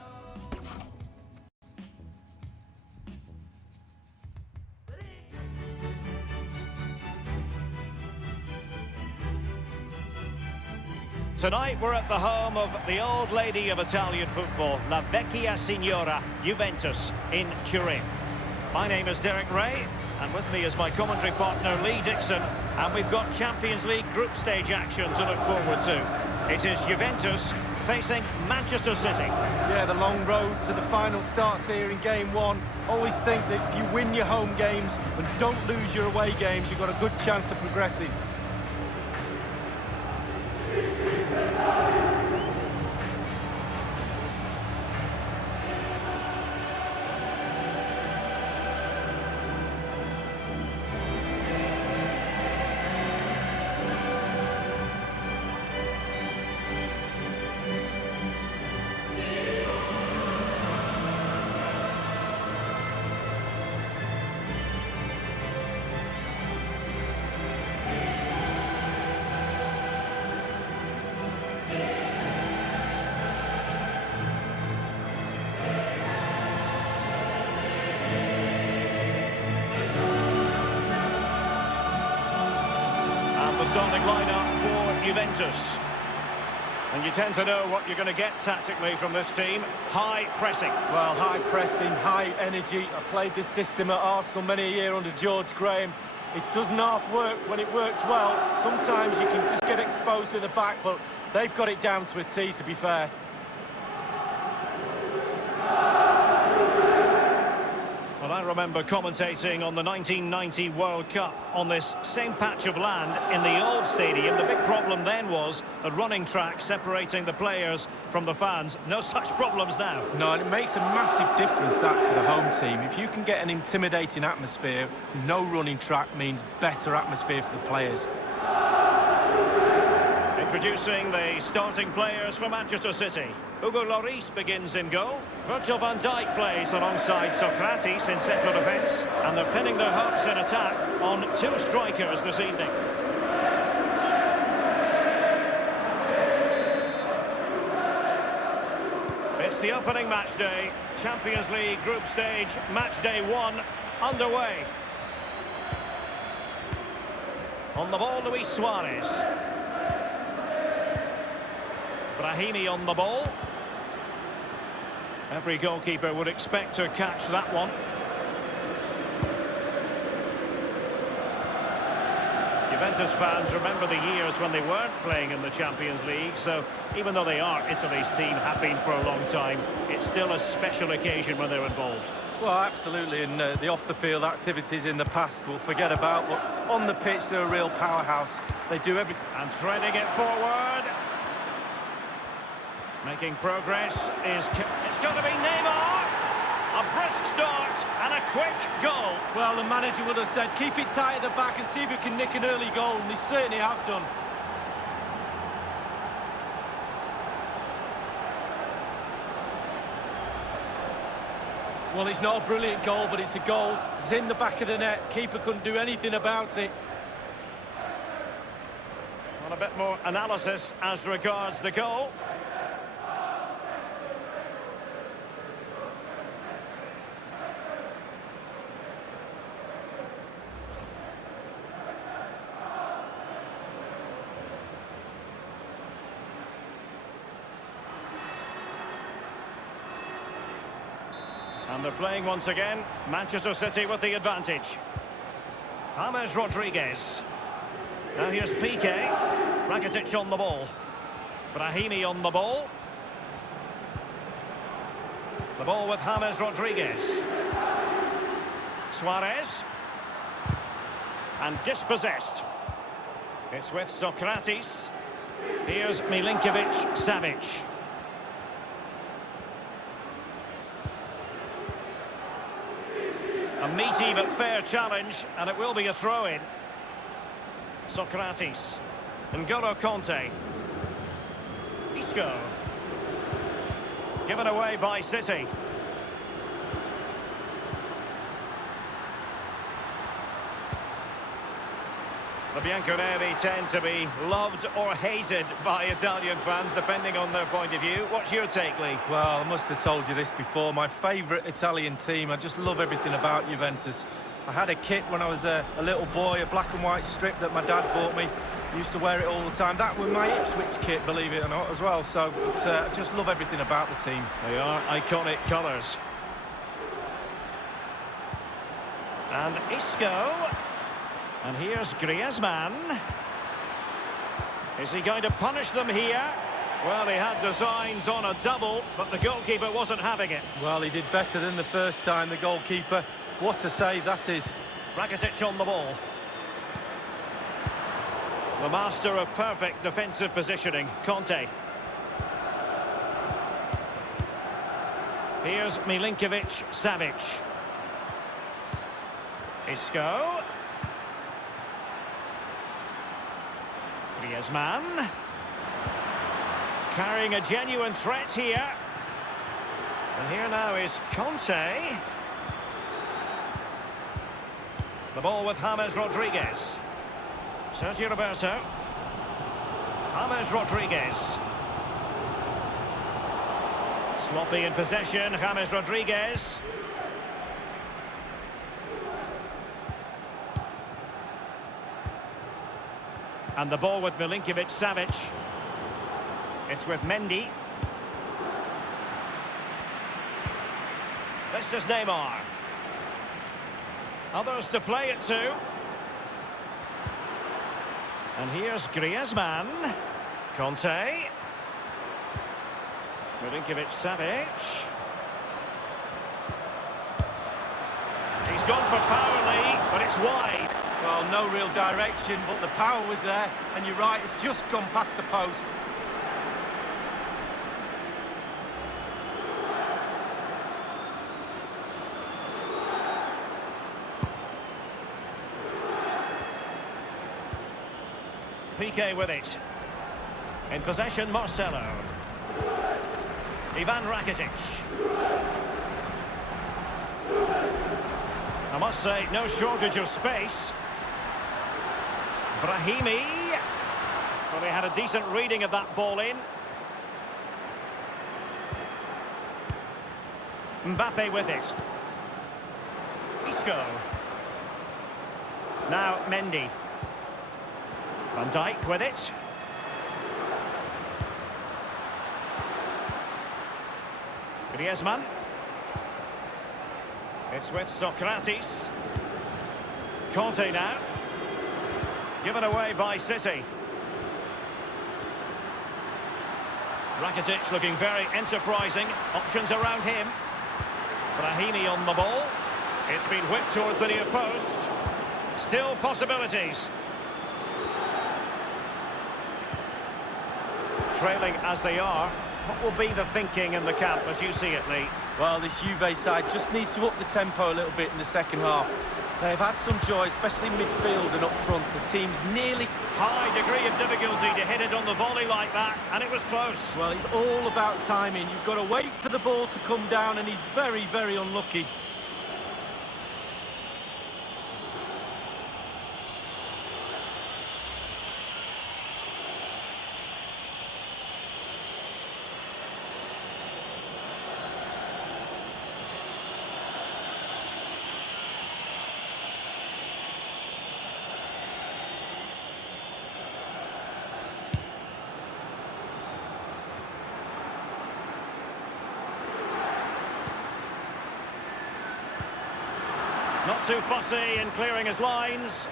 Tonight we're at the home of the old lady of Italian football, La Vecchia Signora, Juventus, in Turin. My name is Derek Ray, and with me is my commentary partner Lee Dixon, and we've got Champions League group stage action to look forward to. It is Juventus facing Manchester City. Yeah, the long road to the final starts here in game one. Always think that if you win your home games and don't lose your away games, you've got a good chance of progressing. Starting lineup for Juventus. And you tend to know what you're going to get tactically from this team. High pressing. Well, high pressing, high energy. I played this system at Arsenal many a year under George Graham. It doesn't half work when it works well. Sometimes you can just get exposed to the back, but they've got it down to a T, to be fair. Well, I remember commentating on the 1990 World Cup on this same patch of land in the old stadium. The big problem then was a running track separating the players from the fans. No such problems now. No, and it makes a massive difference, that, to the home team. If you can get an intimidating atmosphere, no running track means better atmosphere for the players. Introducing the starting players for Manchester City. Hugo Lloris begins in goal. Virgil van Dijk plays alongside Socrates in central defence. And they're pinning their hopes in attack on two strikers this evening. It's the opening match day. Champions League group stage, match day 1 underway. On the ball, Luis Suarez. Brahimi on the ball. Every goalkeeper would expect to catch that one. Juventus fans remember the years when they weren't playing in the Champions League, so even though they are Italy's team, have been for a long time, it's still a special occasion when they're involved. Well, absolutely, and the off-the-field activities in the past we'll forget about, but on the pitch they're a real powerhouse. They do everything. And threading it forward. Making progress is... It's going to be Neymar! A brisk start and a quick goal. Well, the manager would have said, keep it tight at the back and see if we can nick an early goal, and they certainly have done. Well, it's not a brilliant goal, but it's a goal. It's in the back of the net. Keeper couldn't do anything about it. On a bit more analysis as regards the goal. And they're playing once again. Manchester City with the advantage. James Rodriguez. Now here's Piqué. Rakitic on the ball. Brahimi on the ball. The ball with James Rodriguez. Suarez. And dispossessed. It's with Socrates. Here's Milinkovic-Savic. A meaty but fair challenge, and it will be a throw-in. Socrates. N'Golo Conte. Isco. Given away by City. The Bianconeri tend to be loved or hated by Italian fans, depending on their point of view. What's your take, Lee? Well, I must have told you this before. My favourite Italian team. I just love everything about Juventus. I had a kit when I was a little boy, a black and white strip that my dad bought me. I used to wear it all the time. That was my Ipswich kit, believe it or not, as well. So I just love everything about the team. They are iconic colours. And Isco. And here's Griezmann. Is he going to punish them here? Well, he had designs on a double, but the goalkeeper wasn't having it. Well, he did better than the first time, the goalkeeper. What a save that is. Rakitic on the ball. The master of perfect defensive positioning, Conte. Here's Milinkovic-Savic. Isco. Griezmann. Carrying a genuine threat here. And here now is Conte. The ball with James Rodriguez. Sergio Roberto. James Rodriguez. Sloppy in possession, James Rodriguez. And the ball with Milinkovic-Savic. It's with Mendy. This is Neymar. Others to play it to. And here's Griezmann. Conte. Milinkovic-Savic. gone for power, Lee, but it's wide. Well, no real direction, but the power was there. And you're right, it's just gone past the post. Piqué with it. In possession, Marcelo. Ivan Rakitic. I must say, no shortage of space. Brahimi. Well, they had a decent reading of that ball in. Mbappe with it. Isco. Now Mendy. Van Dijk with it. Griezmann. It's with Socrates. Conte now. Given away by City. Rakitic looking very enterprising. Options around him. Brahimi on the ball. It's been whipped towards the near post. Still possibilities. Trailing as they are, what will be the thinking in the camp as you see it, Lee? Well, this Juve side just needs to up the tempo a little bit in the second half. They've had some joy, especially midfield and up front. The team's nearly... High degree of difficulty to hit it on the volley like that, and it was close. Well, it's all about timing. You've got to wait for the ball to come down, and he's very, very unlucky. Not too fussy in clearing his lines.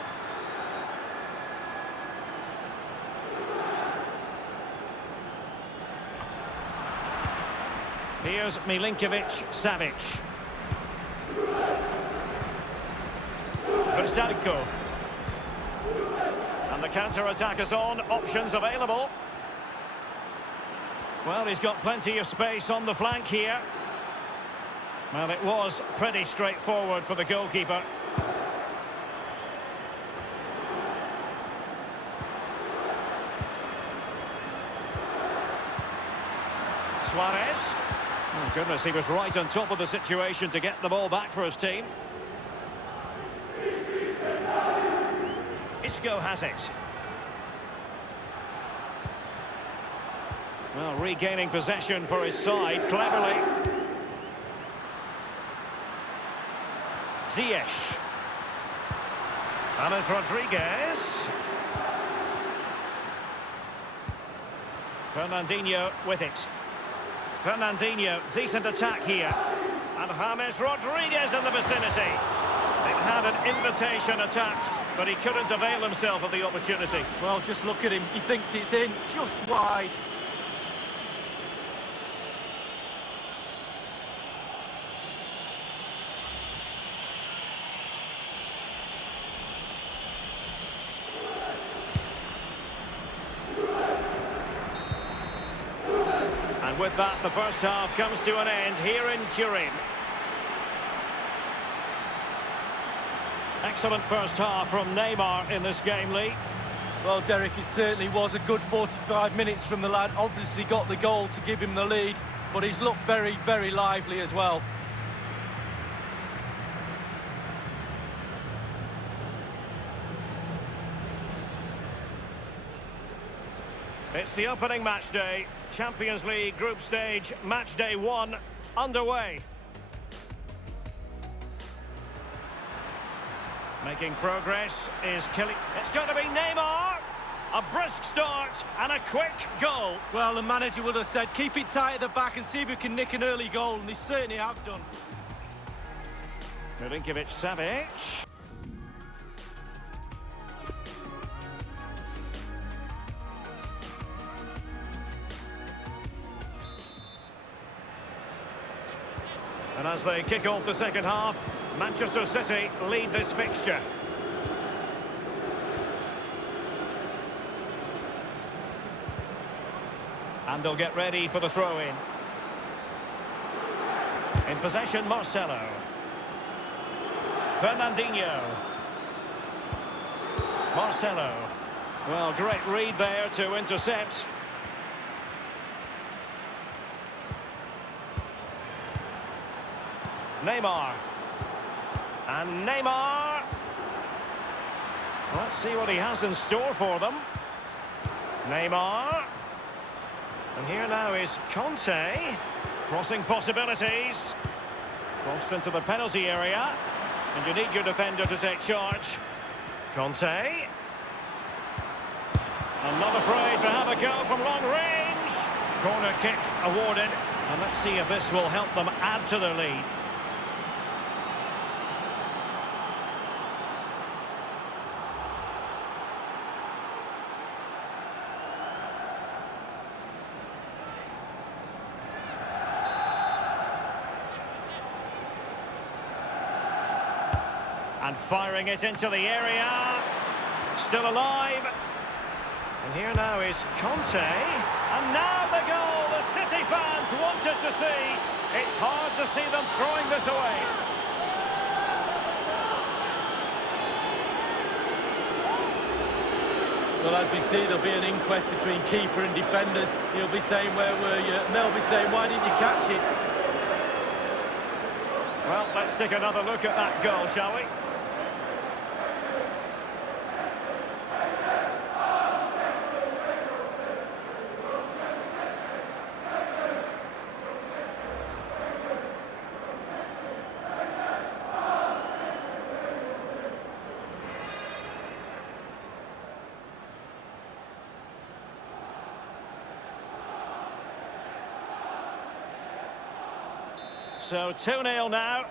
Here's Milinkovic-Savic. Versalco. And the counter-attack is on. Options available. Well, he's got plenty of space on the flank here. Well, it was pretty straightforward for the goalkeeper. Suarez. Oh, goodness, he was right on top of the situation to get the ball back for his team. Isco has it. Well, regaining possession for his side cleverly. Ziyech. James Rodriguez. Fernandinho with it. Fernandinho, decent attack here. And James Rodriguez in the vicinity. It had an invitation attached, but he couldn't avail himself of the opportunity. Well, just look at him. He thinks it's in, just wide. And with that, the first half comes to an end here in Turin. Excellent first half from Neymar in this game, Lee. Well, Derek, it certainly was a good 45 minutes from the lad. Obviously got the goal to give him the lead, but he's looked very, very lively as well. It's the opening match day. Champions League group stage, match day 1, underway. Making progress is Killy. It's going to be Neymar. A brisk start and a quick goal. Well, the manager would have said, keep it tight at the back and see if we can nick an early goal, and they certainly have done. Milinkovic-Savic. And as they kick off the second half, Manchester City lead this fixture. And they'll get ready for the throw-in. In possession, Marcelo. Fernandinho. Marcelo. Well, great read there to intercept. Neymar. And Neymar. Let's see what he has in store for them. Neymar. And here now is Conte. Crossing possibilities. Crossed into the penalty area. And you need your defender to take charge. Conte. And not afraid to have a go from long range. Corner kick awarded. And let's see if this will help them add to their lead. And firing it into the area. Still alive. And here now is Conte. And now the goal the City fans wanted to see. It's hard to see them throwing this away. Well, as we see, there'll be an inquest between keeper and defenders. He'll be saying, where were you? And they'll be saying, why didn't you catch it? Well, let's take another look at that goal, shall we? So 2-0 now.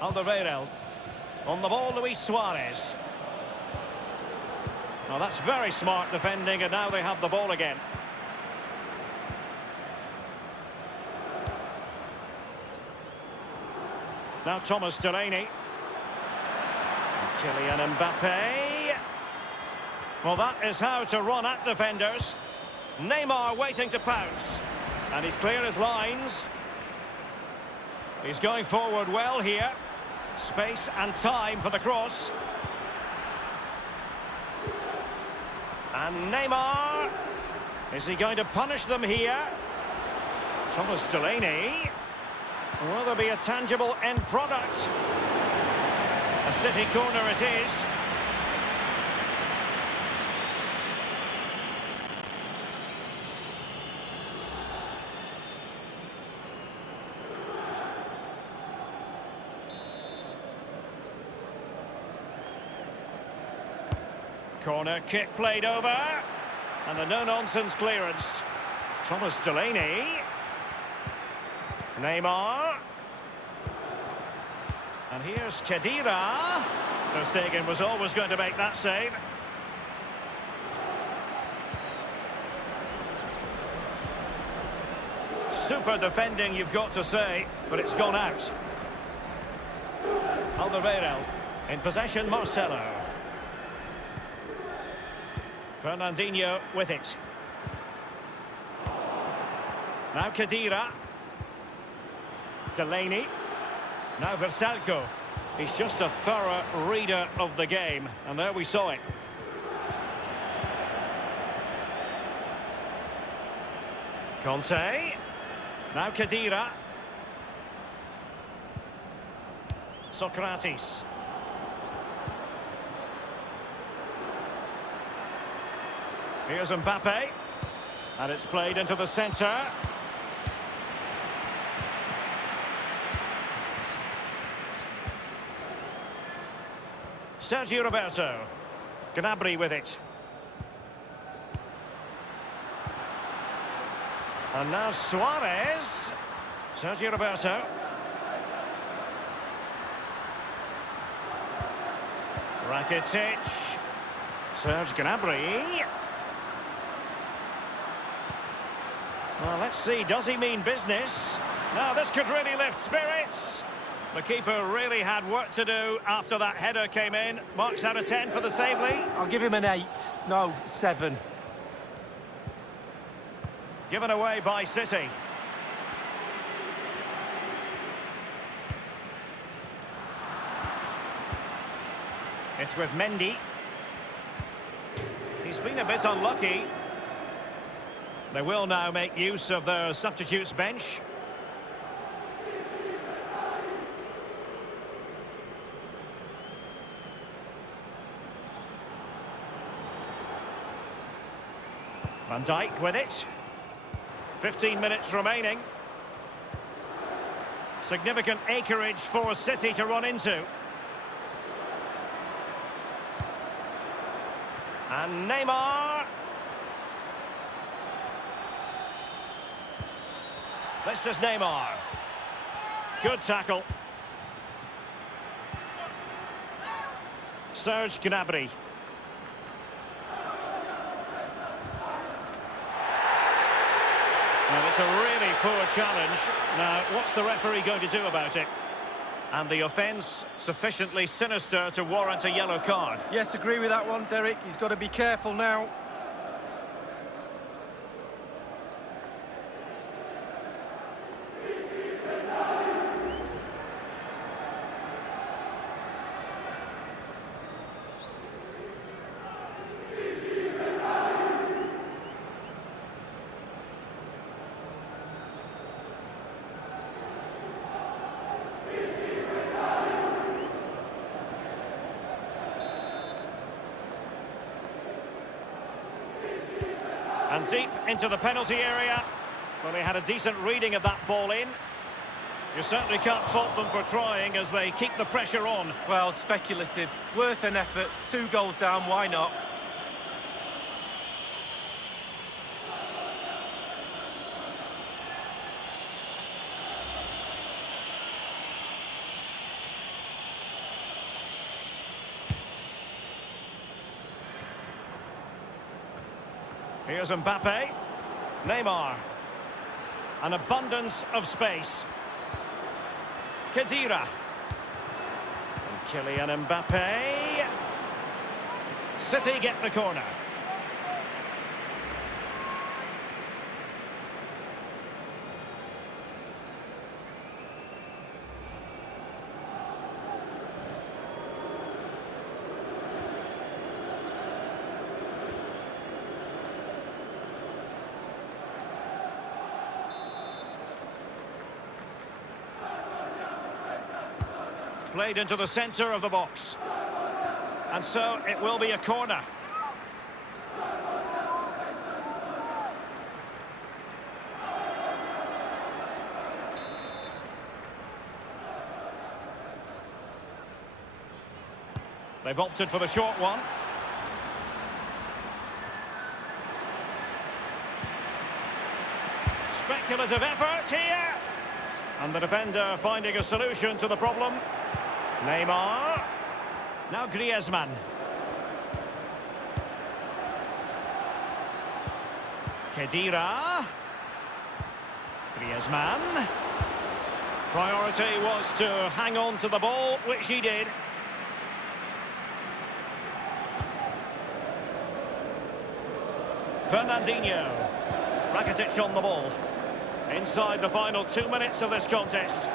Alderweireld. On the ball, Luis Suarez. Well, that's very smart defending, and now they have the ball again. Now Thomas Delaney. Kylian Mbappe. Well, that is how to run at defenders. Neymar waiting to pounce. And he's clear his lines. He's going forward well here. Space and time for the cross. And Neymar. Is he going to punish them here? Thomas Delaney. Will there be a tangible end product? A City corner it is. Corner kick played over. And a no-nonsense clearance. Thomas Delaney. Neymar. And here's Khedira. Ter Stegen was always going to make that save. Super defending, you've got to say, but it's gone out. Alderweireld. In possession, Marcelo. Fernandinho with it. Now Khedira. Delaney. Now Versalco. He's just a thorough reader of the game. And there we saw it. Conte. Now Khedira. Socrates. Here's Mbappe. And it's played into the centre. Sergio Roberto. Gnabry with it. And now Suarez. Sergio Roberto. Rakitic. Serge Gnabry. Well, let's see, does he mean business? Now this could really lift spirits. The keeper really had work to do after that header came in. Marks out of 10 for the save lead. I'll give him an 8. No, 7. Given away by City. It's with Mendy. He's been a bit unlucky. They will now make use of their substitutes bench. Van Dijk with it. 15 minutes remaining. Significant acreage for City to run into. And Neymar. This is Neymar. Good tackle. Serge Gnabry. Now, it's a really poor challenge. Now, what's the referee going to do about it? And the offence sufficiently sinister to warrant a yellow card. Yes, agree with that one, Derek. He's got to be careful now. And deep into the penalty area. Well, they had a decent reading of that ball in. You certainly can't fault them for trying as they keep the pressure on. Well, speculative. Worth an effort. 2 goals down, why not? Here's Mbappe. Neymar. An abundance of space. Khedira. And Kylian Mbappe. City get the corner. Played into the centre of the box. And so it will be a corner. They've opted for the short one. Speculative effort here. And the defender finding a solution to the problem. Neymar. Now Griezmann. Khedira. Griezmann. Priority was to hang on to the ball, which he did. Fernandinho. Rakitic on the ball. Inside the final 2 minutes of this contest.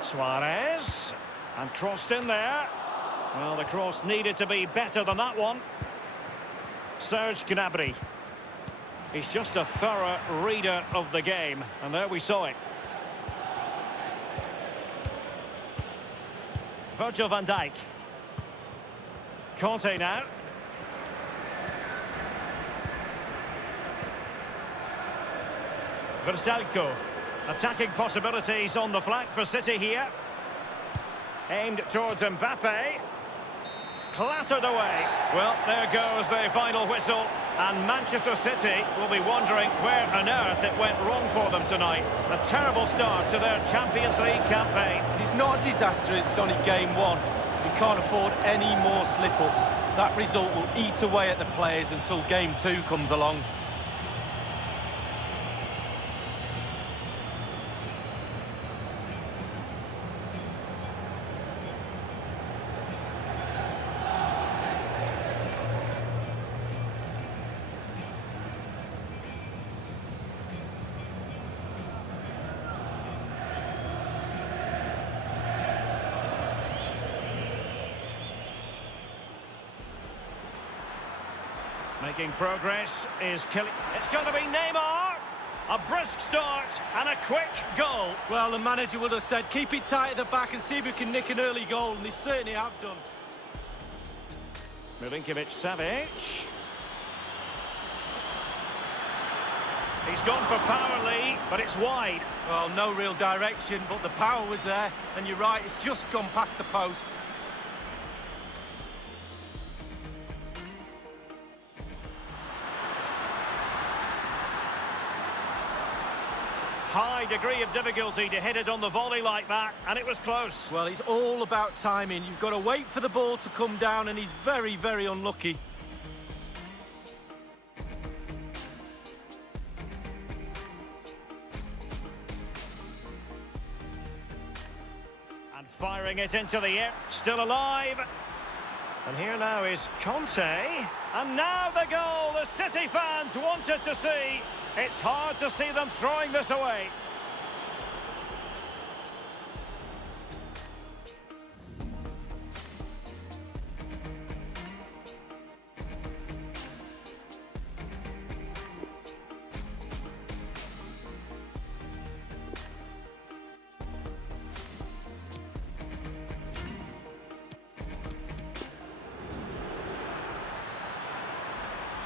Suarez. And crossed in there. Well, the cross needed to be better than that one. Serge Gnabry. He's just a thorough reader of the game. And there we saw it. Virgil van Dijk. Conte now. Versalco. Attacking possibilities on the flank for City here. Aimed towards Mbappe. Clattered away. Well, there goes the final whistle. And Manchester City will be wondering where on earth it went wrong for them tonight. A terrible start to their Champions League campaign. It's not a disaster, it's only game 1. We can't afford any more slip-ups. That result will eat away at the players until game 2 comes along. Making progress is killing. It's going to be Neymar. A brisk start and a quick goal. Well, the manager would have said, keep it tight at the back and see if we can nick an early goal, and they certainly have done. Milinkovic-Savic. He's gone for power, Lee, but it's wide. Well, no real direction, but the power was there, and you're right, it's just gone past the post. High degree of difficulty to hit it on the volley like that, and it was close. Well, it's all about timing. You've got to wait for the ball to come down, and he's very, very unlucky. And firing it into the air, still alive. And here now is Conte. And now the goal the City fans wanted to see. It's hard to see them throwing this away.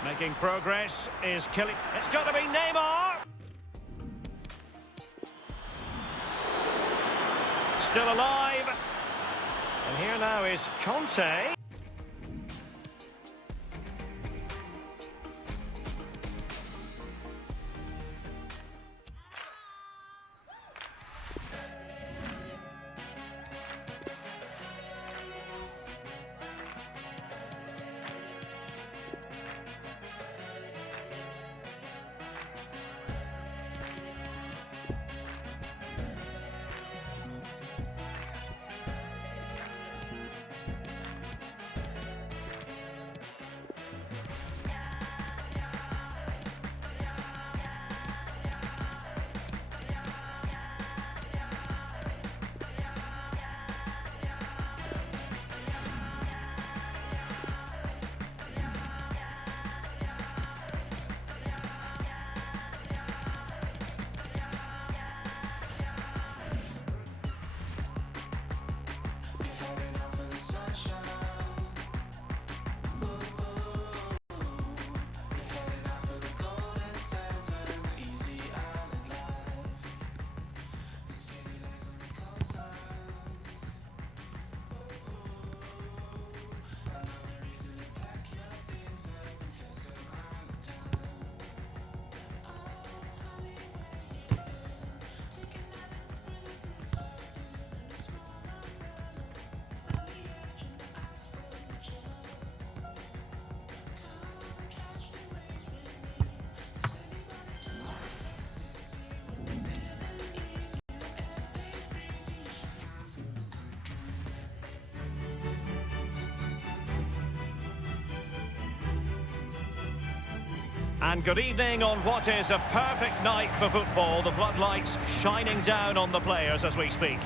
Making progress is killing. It's got to be Neymar. Still alive. And here now is Conte. And good evening on what is a perfect night for football. The floodlights shining down on the players as we speak.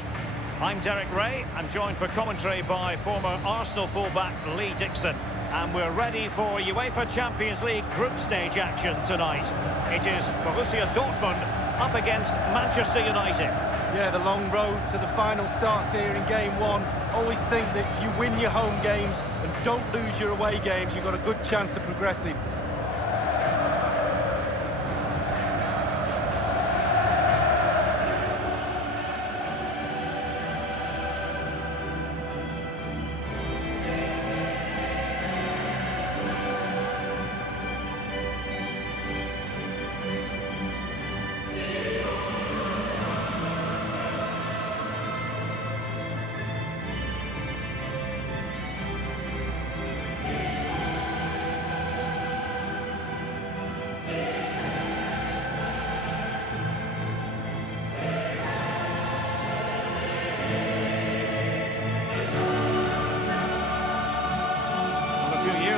I'm Derek Ray. I'm joined for commentary by former Arsenal fullback Lee Dixon. And we're ready for UEFA Champions League group stage action tonight. It is Borussia Dortmund up against Manchester United. Yeah, the long road to the final starts here in game one. Always think that if you win your home games and don't lose your away games, you've got a good chance of progressing.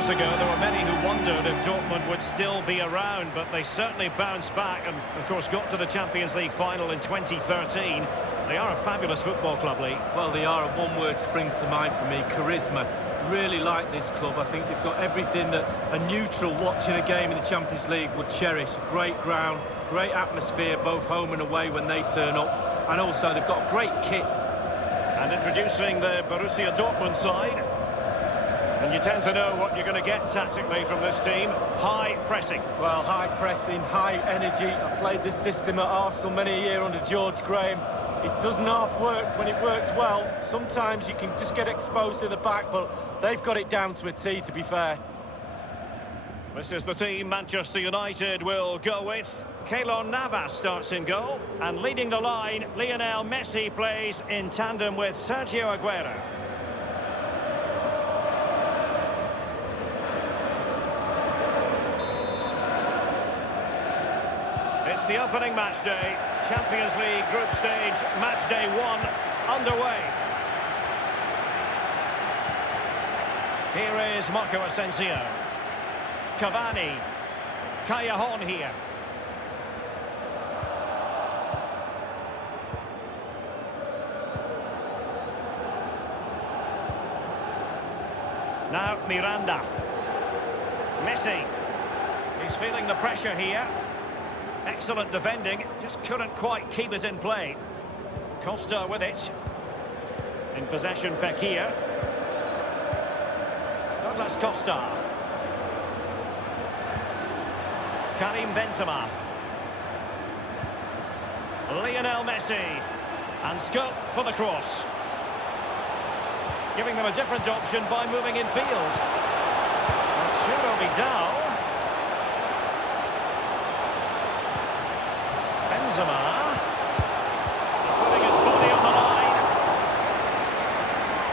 Ago, there were many who wondered if Dortmund would still be around, but they certainly bounced back and, of course, got to the Champions League final in 2013. They are a fabulous football club, Lee. Well, they are, and one word springs to mind for me: charisma. Really like this club. I think they've got everything that a neutral watching a game in the Champions League would cherish. Great ground, great atmosphere, both home and away when they turn up. And also, they've got great kit. And introducing the Borussia Dortmund side. And you tend to know what you're going to get tactically from this team. High pressing. Well, high pressing, high energy. I played this system at Arsenal many a year under George Graham. It doesn't half work when it works well. Sometimes you can just get exposed to the back, but they've got it down to a T, to be fair. This is the team Manchester United will go with. Keylor Navas starts in goal. And leading the line, Lionel Messi plays in tandem with Sergio Aguero. It's the opening match day. Champions League group stage, match day 1, underway. Here is Marco Asensio. Cavani. Callejon here. Now Miranda. Messi. He's feeling the pressure here. Excellent defending, just couldn't quite keep it in play. Costa with it. In possession, Fekir. Douglas Costa. Karim Benzema. Lionel Messi. And scope for the cross. Giving them a different option by moving in field. Arturo Vidal. Benzema. Putting his body on the line.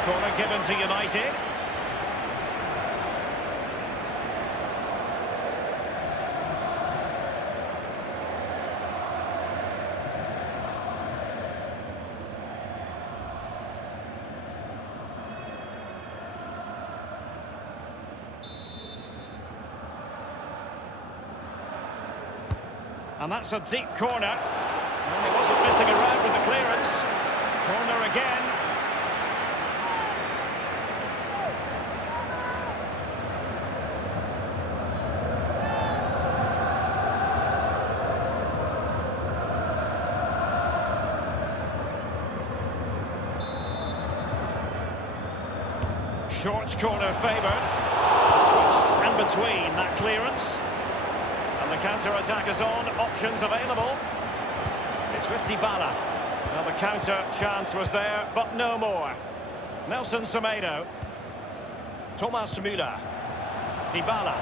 Corner given to United. And that's a deep corner. And he wasn't messing around with the clearance. Corner again. Short corner favoured. Twixt and between that clearance. And the counter-attack is on, options available. It's with Dybala. Now the counter chance was there, but no more. Nelson Semedo. Thomas Müller. Dybala.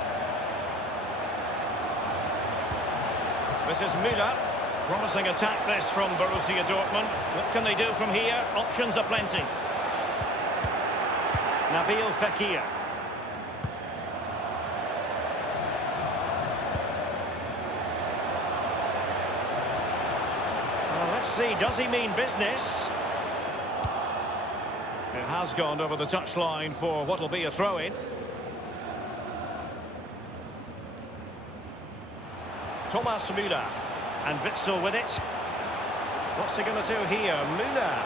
This is Müller. Promising attack this from Borussia Dortmund. What can they do from here? Options are plenty. Nabil Fekir. Let's see, does he mean business? It has gone over the touchline for what will be a throw-in. Thomas Müller. And Witsel with it. What's he going to do here? Müller.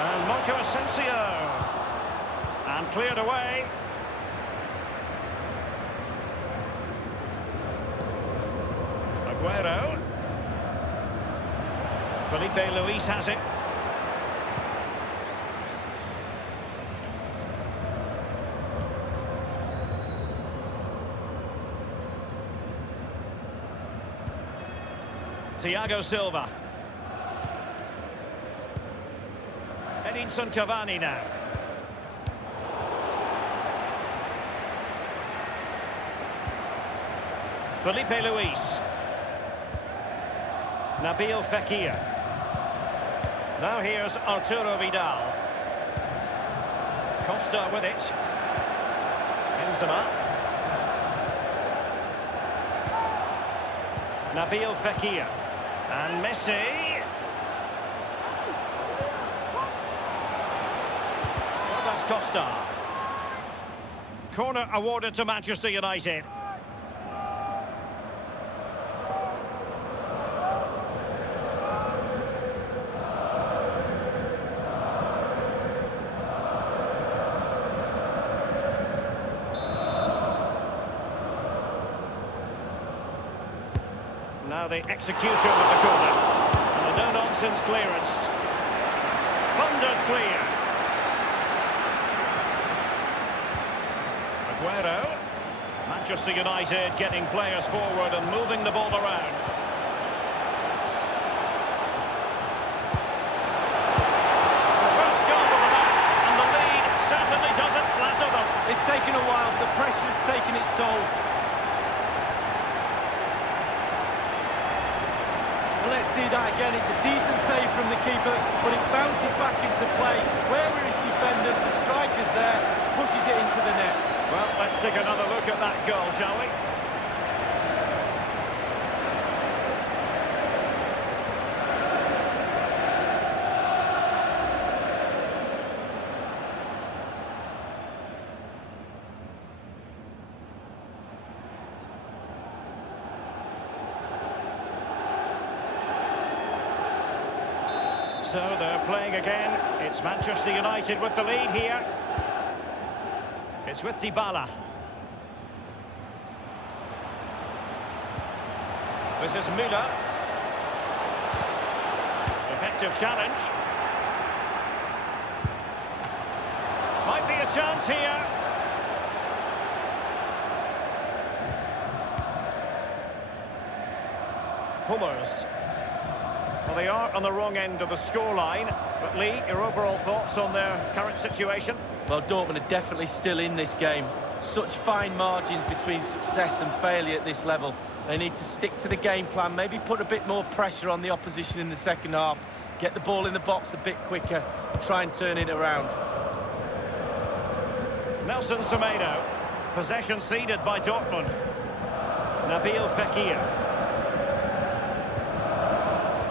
And Marco Asensio. And cleared away. Aguero. Felipe Luis has it. Thiago Silva. Edinson Cavani now. Felipe Luis. Nabil Fekir. Now here's Arturo Vidal. Costa with it. Benzema. Nabil Fekir. And Messi. Well, that's Costa. Corner awarded to Manchester United. Now the execution of the corner. And a no-nonsense clearance. Thundered clear. Aguero. Manchester United getting players forward and moving the ball around. The first goal of the match, and the lead certainly doesn't flatter them. It's taken a while, the pressure has taken its toll. Well, let's see that again. It's a decent save from the keeper, but it bounces back into play. Where are his defenders? The striker's there, pushes it into the net. Well, let's take another look at that goal, shall we? So they're playing again. It's Manchester United with the lead here. It's with Dybala. This is Müller. Effective challenge. Might be a chance here. Hummers. Well, they are on the wrong end of the scoreline. But Lee, your overall thoughts on their current situation? Well, Dortmund are definitely still in this game. Such fine margins between success and failure at this level. They need to stick to the game plan, maybe put a bit more pressure on the opposition in the second half, get the ball in the box a bit quicker, try and turn it around. Nelson Semedo. Possession ceded by Dortmund. Nabil Fekir.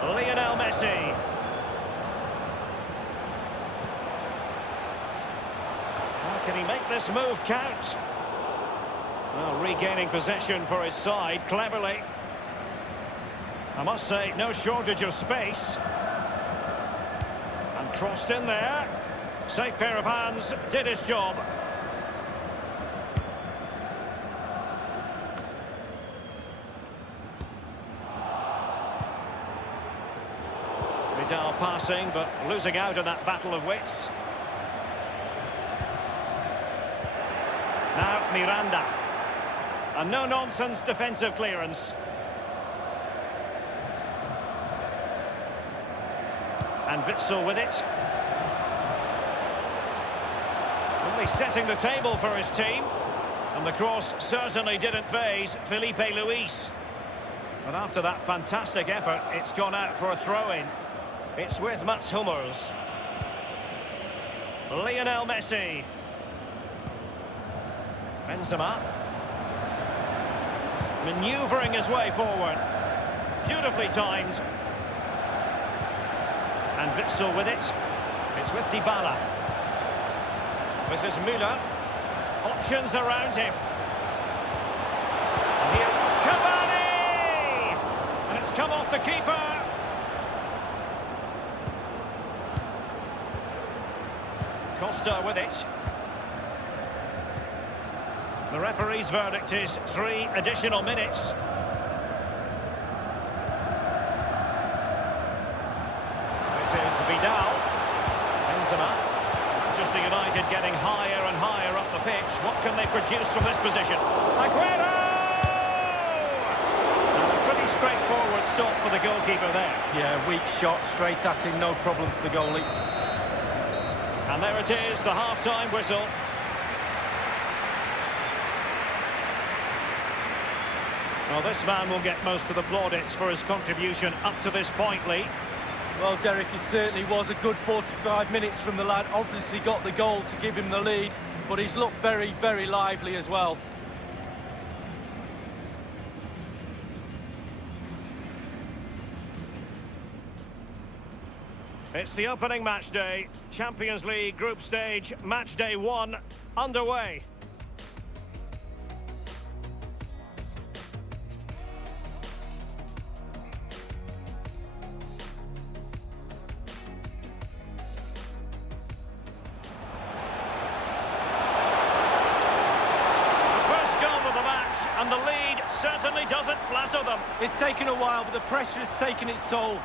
Lionel Messi. Can he make this move count? Well, regaining possession for his side cleverly. I must say, no shortage of space. And crossed in there. Safe pair of hands, did his job. Vidal passing, but losing out in that battle of wits. Now Miranda. A no-nonsense defensive clearance. And Witsel with it. Really setting the table for his team. And the cross certainly didn't faze Felipe Luis. But after that fantastic effort, it's gone out for a throw-in. It's with Mats Hummels. Lionel Messi. Benzema. Manoeuvring his way forward. Beautifully timed. And Witsel with it. It's with Dybala. This is Müller. Options around him. And here, Cavani! And it's come off the keeper. Costa with it. The referee's verdict is 3 additional minutes. This is Vidal. Benzema. Manchester United getting higher and higher up the pitch. What can they produce from this position? Aguero! And a pretty straightforward stop for the goalkeeper there. Yeah, weak shot, straight at him, no problem for the goalie. And there it is, the half-time whistle. Well, this man will get most of the plaudits for his contribution up to this point, Lee. Well, Derek, it certainly was a good 45 minutes from the lad. Obviously got the goal to give him the lead, but he's looked very, very lively as well. It's the opening match day. Champions League group stage, match day 1, underway. certainly doesn't flatter them. It's taken a while, but the pressure has taken its toll.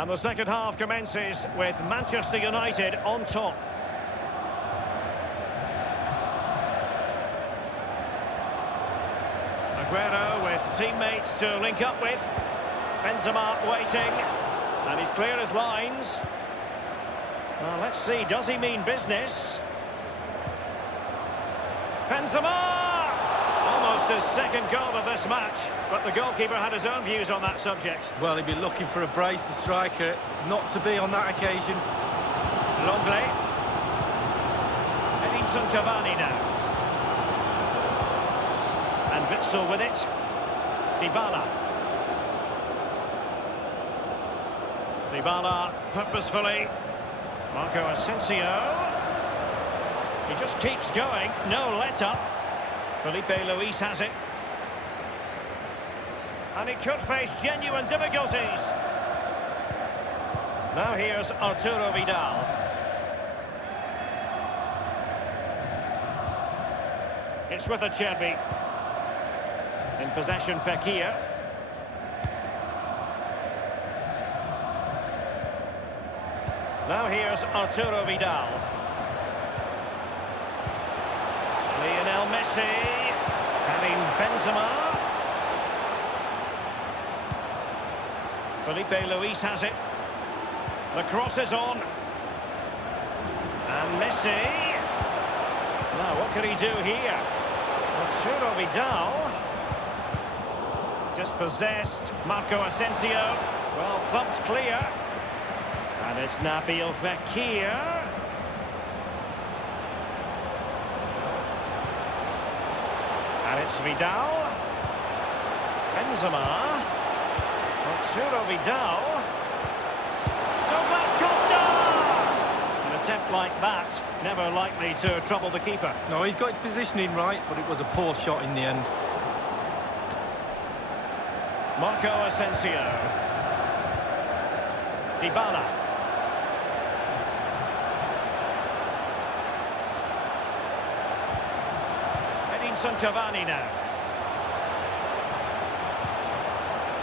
And the second half commences with Manchester United on top. Aguero with teammates to link up with. Benzema waiting, and he's clear as lines. Well, let's see, does he mean business? Benzema! Almost his second goal of this match, but the goalkeeper had his own views on that subject. Well, he'd be looking for a brace, the striker, not to be on that occasion. Longley. Edinson Cavani now. And Witsel with it. Dybala. Dybala purposefully. Marco Asensio. He just keeps going, no let-up. Felipe Luis has it. And he could face genuine difficulties. Now here's Arturo Vidal. It's with Acerbi. In possession, Fekir. Now here's Arturo Vidal. Lionel Messi. Karim Benzema. Felipe Luis has it. The cross is on. And Messi. Now, what can he do here? Arturo Vidal. Dispossessed. Marco Asensio. Well, thumped clear. And it's Nabil Fekir. And it's Vidal. Benzema. Arturo Vidal. Douglas Costa! An attempt like that, never likely to trouble the keeper. No, he's got his positioning right, but it was a poor shot in the end. Marco Asensio. Dybala. Edinson Cavani now.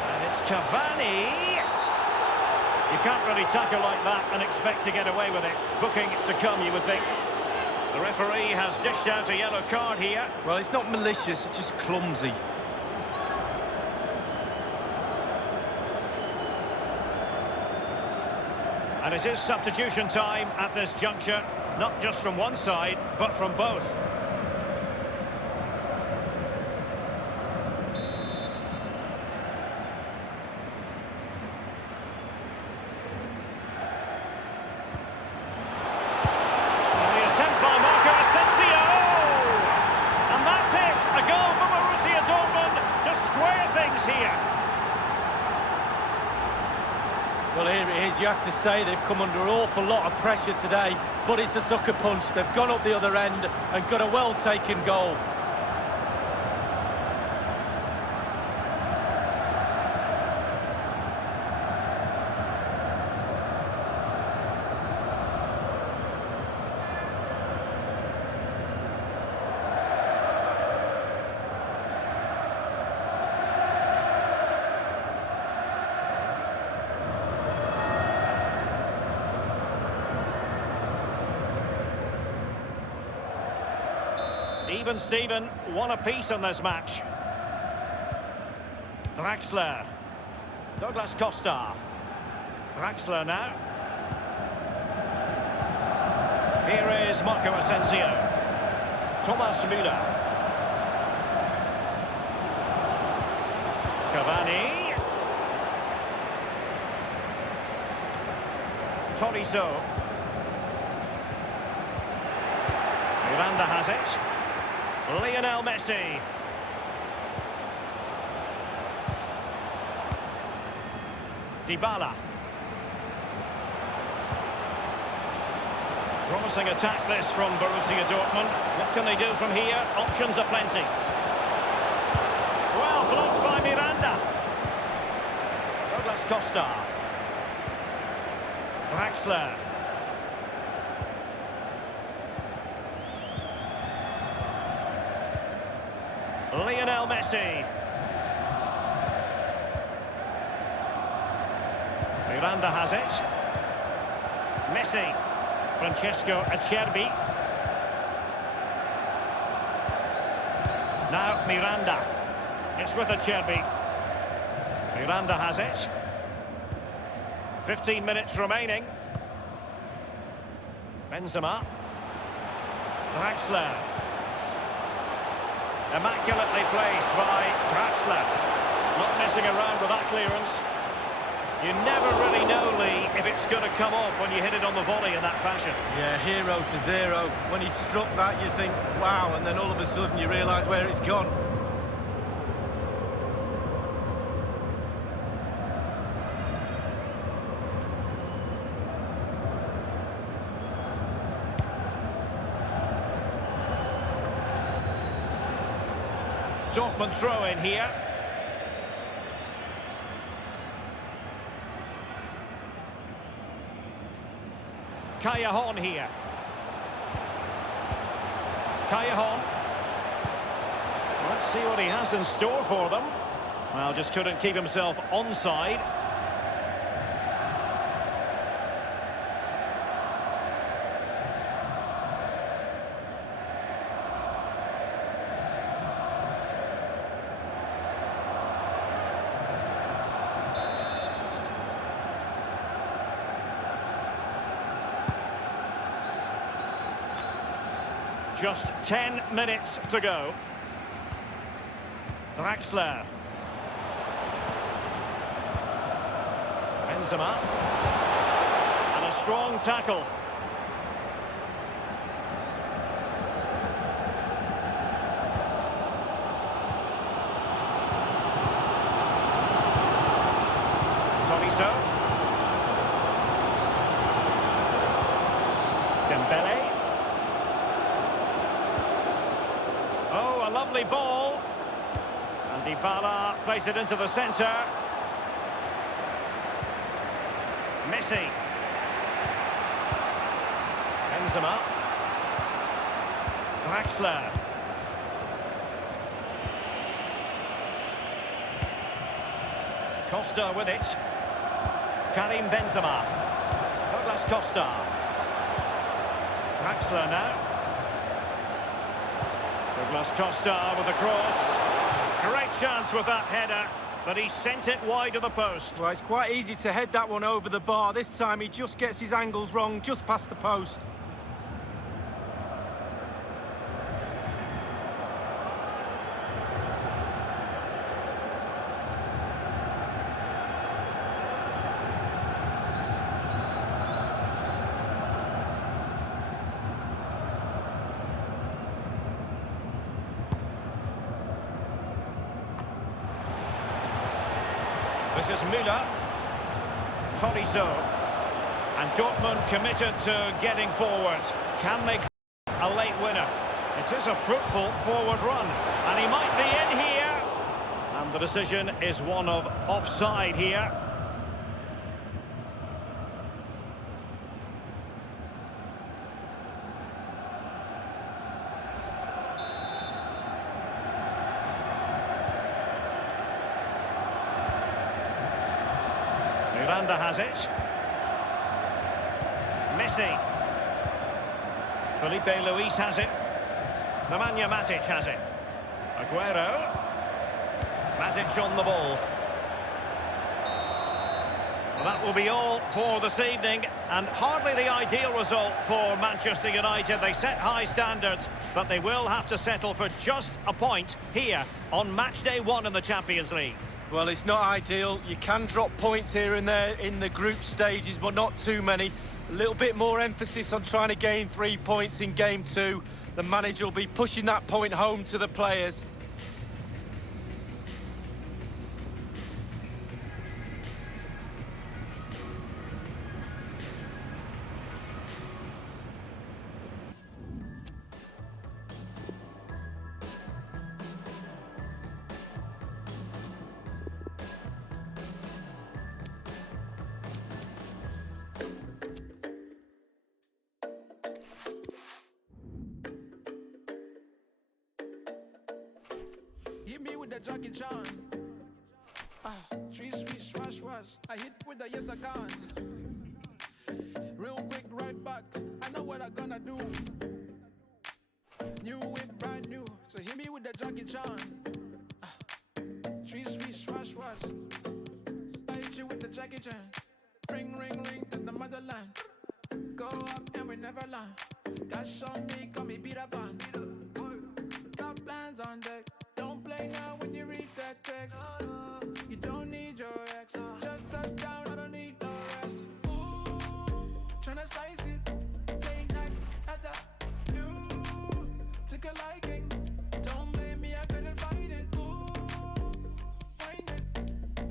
And it's Cavani. You can't really tackle like that and expect to get away with it. Booking to come, you would think. The referee has dished out a yellow card here. Well, it's not malicious, it's just clumsy. And it is substitution time at this juncture, not just from one side, but from both. And the attempt by Marco Asensio! And that's it! A goal for Borussia Dortmund to square things here. Well, here it is. You have to say they've come under an awful lot of pressure today, but it's a sucker punch. They've gone up the other end and got a well-taken goal. Even Steven, one apiece in this match. Draxler. Douglas Costa. Draxler now. Here is Marco Asensio. Thomas Müller. Cavani. Tolisso. Miranda has it. Lionel Messi. Dybala. Promising attack this from Borussia Dortmund. What can they do from here? Options are plenty. Well blocked by Miranda. Douglas Costa. Draxler. Lionel Messi. Miranda has it. Messi. Francesco Acerbi. Now Miranda. It's with Acerbi. Miranda has it. 15 minutes remaining. Benzema. Draxler. Immaculately placed by Draxler. Not messing around with that clearance. You never really know, Lee, if it's going to come off when you hit it on the volley in that fashion. Yeah, 0-0. When he struck that, you think, wow, and then all of a sudden you realise where it's gone. Dortmund throw in here. Callejon here. Callejon. Let's see what he has in store for them. Well, just couldn't keep himself onside. Just 10 minutes to go. Draxler. Benzema. And a strong tackle. Tolisso. Dembele. Oh, a lovely ball. And Dybala plays it into the centre. Messi. Benzema. Draxler. Costa with it. Karim Benzema. Douglas Costa. Draxler now. Douglas Costa with a cross. Great chance with that header, but he sent it wide of the post. Well, it's quite easy to head that one over the bar. This time he just gets his angles wrong, just past the post. This is Müller. Tolisso. And Dortmund committed to getting forward. Can they a late winner? It is a fruitful forward run. And he might be in here. And the decision is one of offside here. Miranda has it. Messi. Felipe Luis has it. Nemanja Matic has it. Aguero. Matic on the ball. Well, that will be all for this evening, and hardly the ideal result for Manchester United. They set high standards, but they will have to settle for just a point here on match day 1 in the Champions League. Well, it's not ideal. You can drop points here and there in the group stages, but not too many. A little bit more emphasis on trying to gain 3 points in game 2. The manager will be pushing that point home to the players. Hit me with that Jackie Chan. Sweet, sweet, swat, swat. was. I hit with the yes I can. Real quick right back. I know what I'm gonna do. New whip, brand new. So hit me with the Jackie Chan. Sweet, sweet, swash, swash. I hit you with the Jackie Chan. Ring, ring, ring to the motherland. Go up and we never land. Cash on me, call me beat up on. Got plans on deck. Don't play now when you read that text. You don't need your ex. Just touch down, I don't need no rest. Ooh, tryna slice it. Late night at the you took a liking. Don't blame me, I couldn't fight it. Ooh, find it.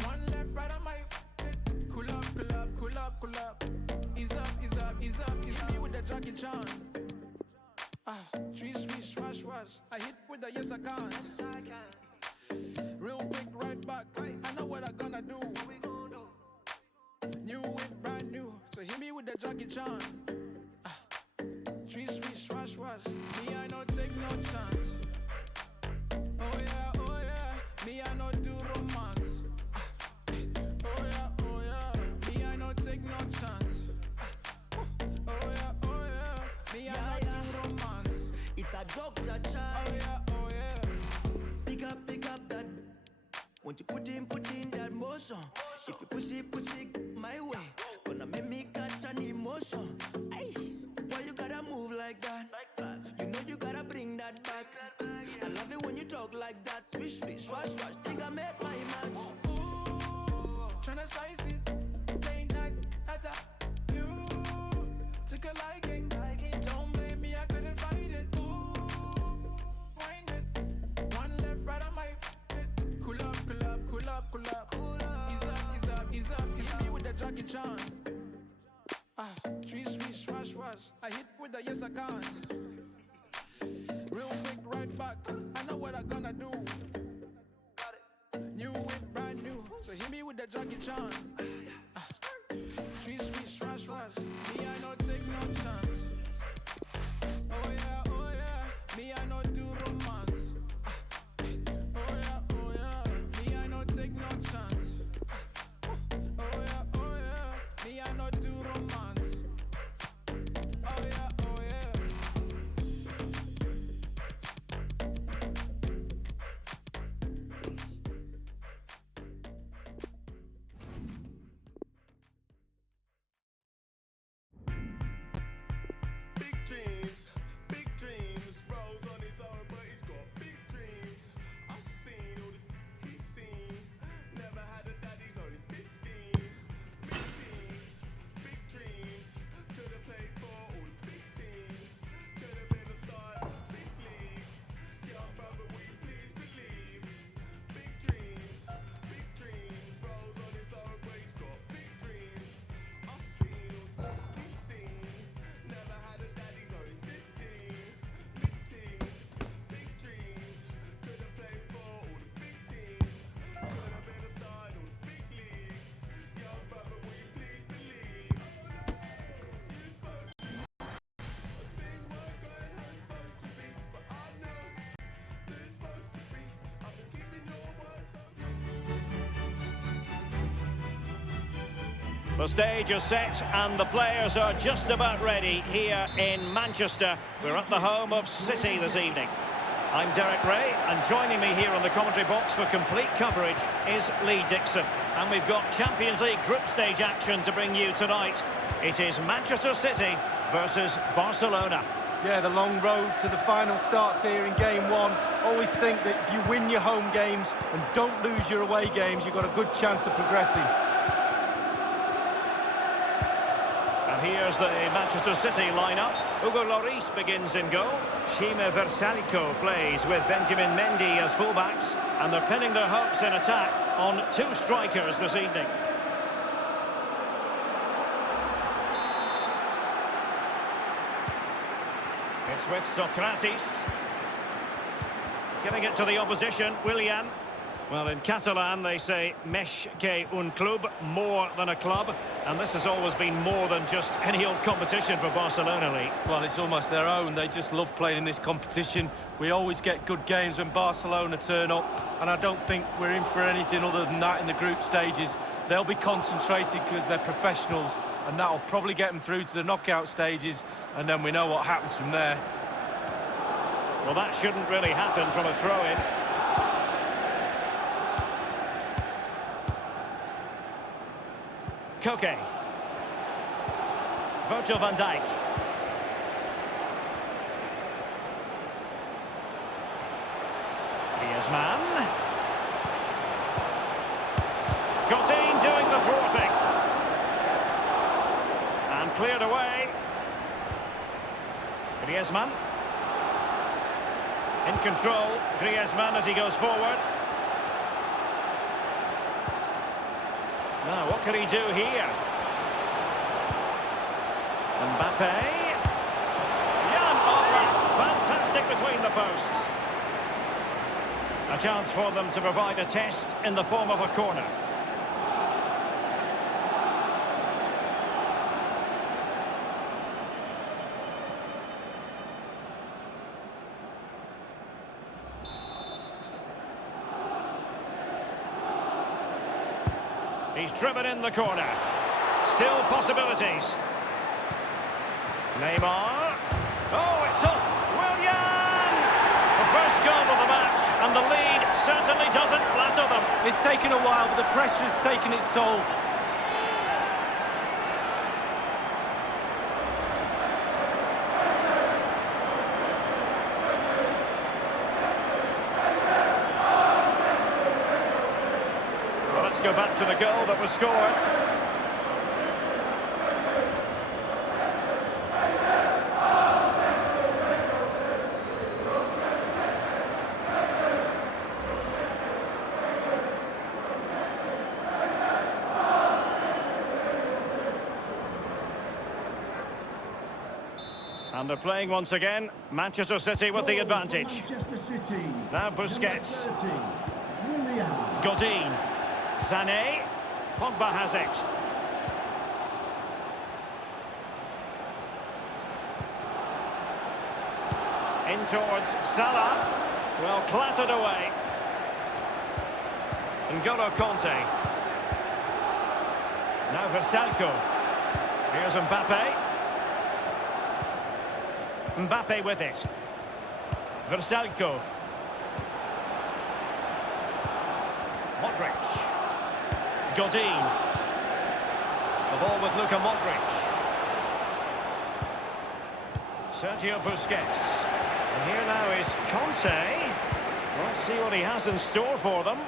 One left, right on my cool up, cool up, cool up, cool up. Ease up, ease up, ease up. Hit me with the Jackie Chan. Sweet, sweet, swash, swash. I hit with the yes I can. Real quick right back. I know what I'm gonna do. New whip, brand new. So hit me with the Jackie Chan. Sweet, sweet, swash, swash. Me, I no take no chance. Oh yeah. Me, I no do romance. Oh yeah. Me, I no take no chance. Oh yeah. Me, I no do romance. It's a doctor child. Oh yeah. Pick up that. Want you put in that motion. If you push it my way, gonna make me catch an emotion. Ay, why you gotta move like that? You know you gotta bring that back. I love it when you talk like that. Swish, swish, swash, swash. Think I made my match. Ooh, tryna slice it. Late night at the you took a liking. Don't blame me, I couldn't fight it. Ooh, wind it. One left, right on my cool up, cool up, cool up, cool up. Ease up, ease up, ease up. Hit me with the Jackie Chan. Sweet, sweet, swash, swash. I hit with the yes I can. Real quick right back. I know what I'm gonna do. New whip, brand new. So hit me with the Jackie Chan. Sweet, sweet, swash, swash. Me, I no take no chance. Oh yeah. Me, I no do romance. Oh yeah. Me, I no take no chance. Oh yeah. Me, I no do romance. Oh yeah. Big dreams, rolls on his own, but he's got big dreams. I've seen all the he's seen, never had a dad, he's only 15. Big dreams, could have played for all the big teams, could have been a star in the big leagues. Young brother, will you please believe? Big dreams, rolls on his own, but he's got big dreams. I've seen all the he's seen, never had a dad, he's only 15. Mid-teens, big dreams, could have played for all the big teams, could have been a star in all the big leagues. Young brother, will you please believe? You spoke, things weren't going how it's supposed to be, but I know that it's supposed to be. I've been keeping your word so. The stage is set and the players are just about ready here in Manchester. We're at the home of City this evening. I'm Derek Ray, and joining me here on the commentary box for complete coverage is Lee Dixon. And we've got Champions League group stage action to bring you tonight. It is Manchester City versus Barcelona. Yeah, the long road to the final starts here in game one. Always think that if you win your home games and don't lose your away games, you've got a good chance of progressing. And here's the Manchester City lineup. Hugo Lloris begins in goal. Shime Versálico plays with Benjamin Mendy as fullbacks. And they're pinning their hopes in attack on two strikers this evening. It's with Socrates. Giving it to the opposition, Willian. Well, in Catalan, they say més que un club, more than a club. And this has always been more than just any old competition for Barcelona, Lee. Well, it's almost their own. They just love playing in this competition. We always get good games when Barcelona turn up, and I don't think we're in for anything other than that in the group stages. they'll be concentrated because they're professionals, and that'll probably get them through to the knockout stages, and then we know what happens from there. Well, that shouldn't really happen from a throw-in. Koke. Virgil van Dijk. Griezmann. Godin doing the thwarting. And cleared away. Griezmann. In control, Griezmann as he goes forward. Now, what can he do here? Mbappe. Jan Oblak, fantastic between the posts. A chance for them to provide a test in the form of a corner. He's driven in the corner. Still possibilities. Neymar. Oh, it's up. Willian! The first goal of the match, and the lead certainly doesn't flatter them. It's taken a while, but the pressure has taken its toll. Well, let's go back to the goal that was scored. And they're playing once again. Manchester City with the advantage. Manchester City. Now Busquets. Number 30, Willian. Godin. Sané. Pogba has it. In towards Salah. Well, clattered away. N'Golo Kanté. Now Versalco. Here's Mbappe. Mbappe with it. Versalco. Modric. Godin. The ball with Luka Modric. Sergio Busquets. And here now is Kanté. Let's see what he has in store for them.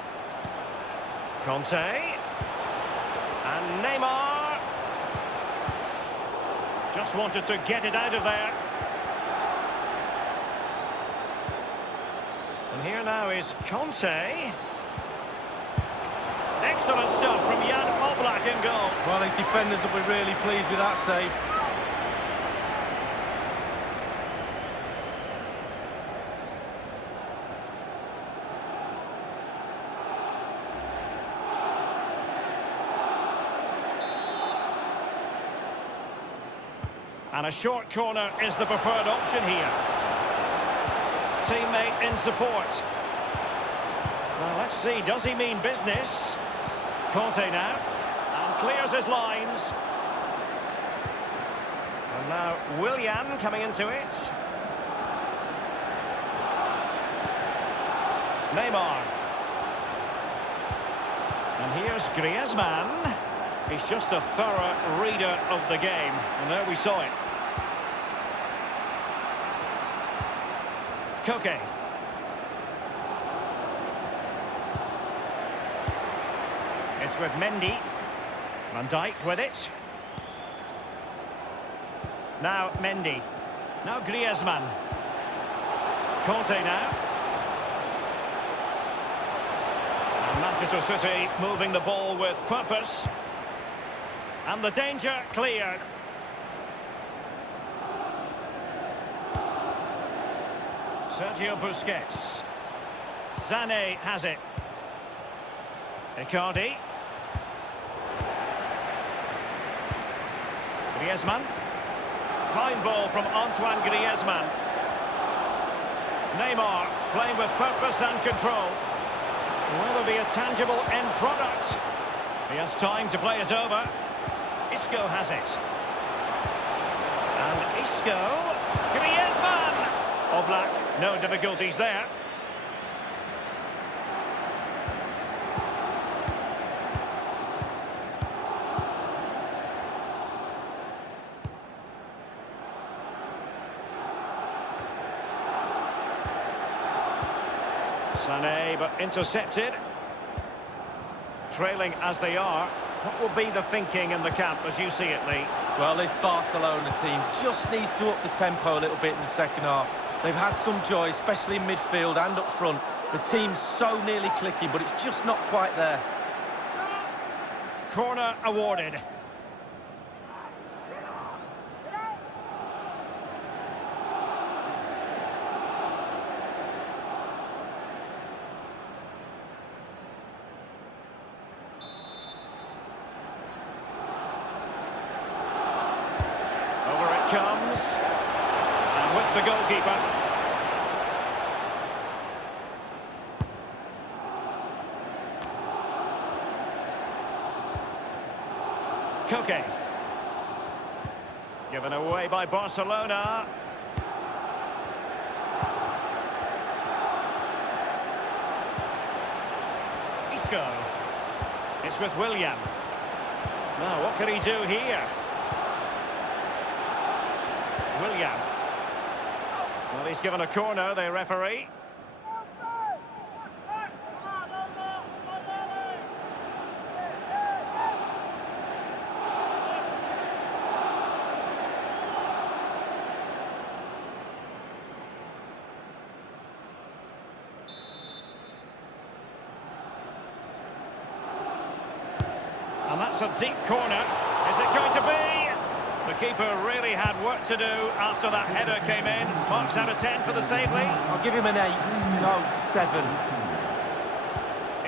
Kanté. And Neymar. Just wanted to get it out of there. And here now is Kanté. Excellent stuff from Jan Oblak in goal. Well, his defenders will be really pleased with that save. And a short corner is the preferred option here. Teammate in support. Well, let's see, does he mean business? Kanté now, and clears his lines. And now Willian coming into it. Neymar. And here's Griezmann. He's just a thorough reader of the game, and there we saw it. Koke. It's with Mendy. Van Dijk with it. Now Mendy. Now Griezmann. Kanté now. And Manchester City moving the ball with purpose. And the danger cleared. Sergio Busquets. Sané has it. Icardi. Griezmann. Fine ball from Antoine Griezmann. Neymar playing with purpose and control. Will there be a tangible end product? He has time to play it over. Isco has it. And Isco. Griezmann! Oblak, no difficulties there. Sané, but intercepted. Trailing as they are, what will be the thinking in the camp as you see it, Lee? Well, this Barcelona team just needs to up the tempo a little bit in the second half. They've had some joy, especially in midfield and up front. The team's so nearly clicking, but it's just not quite there. Corner awarded. Over it comes. And with the goalkeeper. Koke. Given away by Barcelona. Isco. It's with William. Now, what can he do here? William. Well, he's given a corner, the referee. And that's a deep corner. Is it going to be? The keeper really had work to do after that header came in. Marks out of 10 for the save, Lee. I'll give him an 8. No, 7.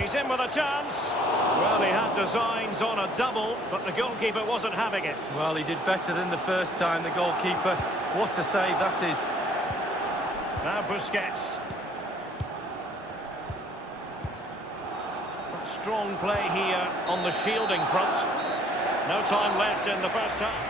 He's in with a chance. Well, he had designs on a double, but the goalkeeper wasn't having it. Well, he did better than the first time, the goalkeeper. What a save that is. Now Busquets. Strong play here on the shielding front. No time left in the first half.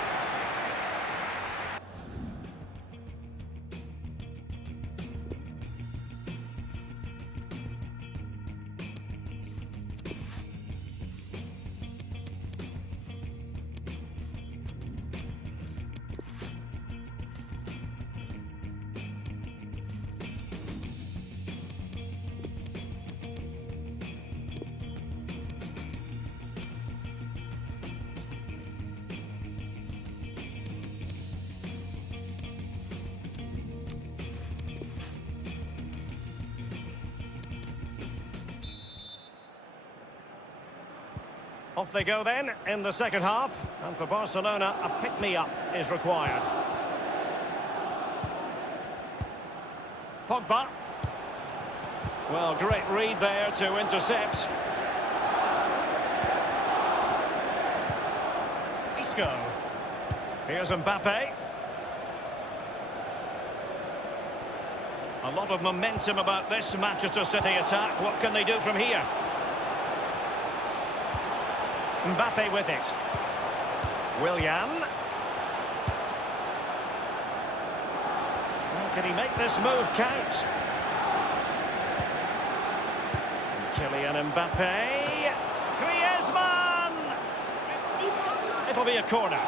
Off they go then in the second half. And for Barcelona, a pick-me-up is required. Pogba. Well, great read there to intercept. Isco. Here's Mbappe. A lot of momentum about this Manchester City attack. What can they do from here? Mbappe with it. William. Well, can he make this move count? Kylian Mbappe. Griezmann! It'll be a corner.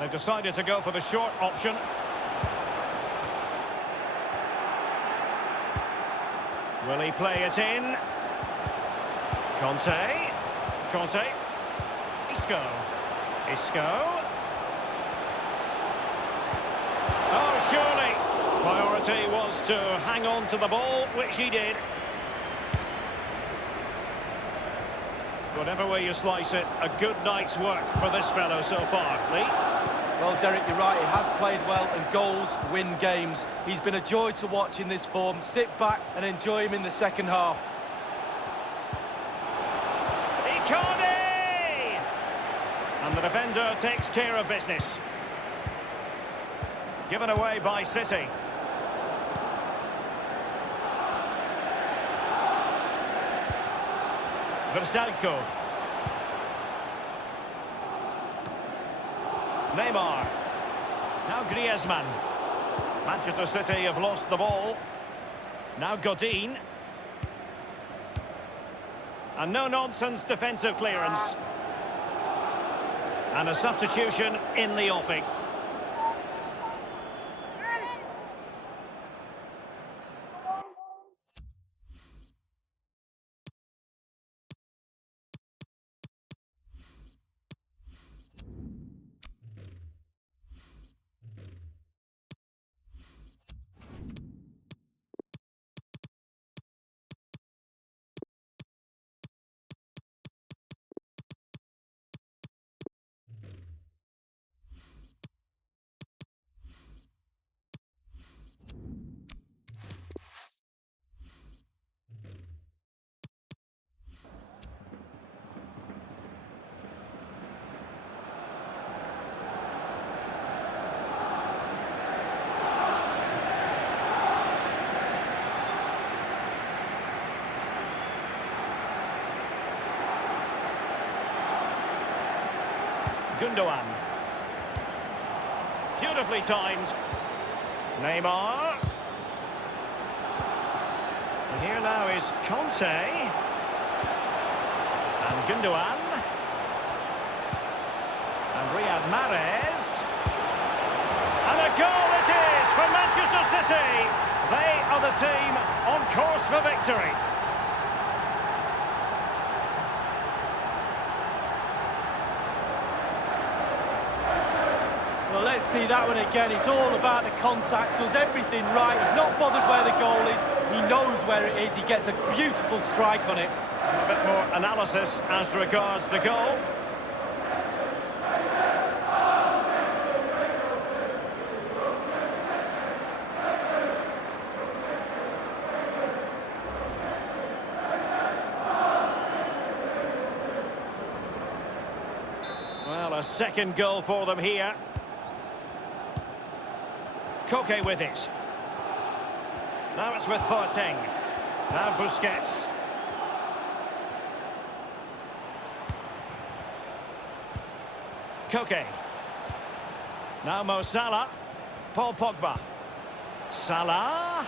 They've decided to go for the short option. Will he play it in? Conte. Conte. Isco. Isco. Oh, surely. Priority was to hang on to the ball, which he did. Whatever way you slice it, a good night's work for this fellow so far. Lee? Well, Derek, you're right. He has played well, and goals win games. He's been a joy to watch in this form. Sit back and enjoy him in the second half. Carney! And the defender takes care of business. Given away by City. Versalco. Neymar. Now Griezmann. Manchester City have lost the ball. Now Godin. And no-nonsense defensive clearance. And a substitution in the offing. Gundogan. Beautifully timed. Neymar. And here now is Conte. And Gundogan. And Riyad Mahrez. And a goal it is for Manchester City. They are the team on course for victory. Well, let's see that one again. It's all about the contact, does everything right. He's not bothered where the goal is. He knows where it is. He gets a beautiful strike on it. A bit more analysis as regards the goal. Well, a second goal for them here. Koke with it. Now it's with Boateng. Now Busquets. Koke. Now Mo Salah. Paul Pogba. Salah.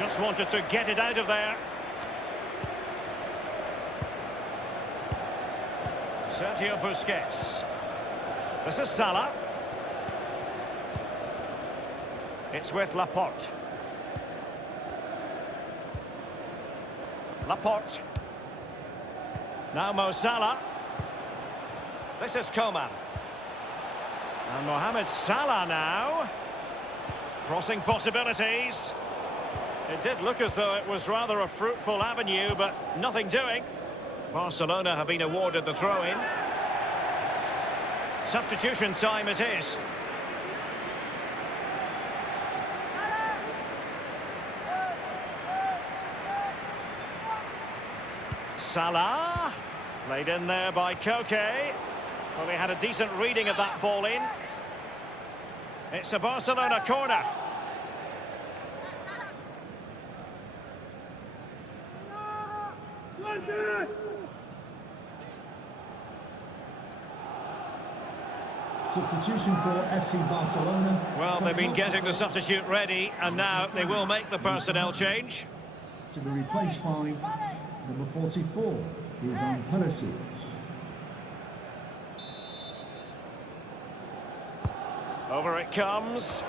Just wanted to get it out of there. Sergio Busquets. This is Salah. It's with Laporte. Laporte. Now Mo Salah. This is Coman. And Mohamed Salah now. Crossing possibilities. It did look as though it was rather a fruitful avenue, but nothing doing. Barcelona have been awarded the throw-in. Substitution time it is. Salah. Played in there by Koke. Well, he had a decent reading of that ball in. It's a Barcelona corner. Substitution for FC Barcelona. Well, they've been getting the substitute ready, and now they will make the personnel change. To be replaced by number 44, Ivan Perisic. Over it comes.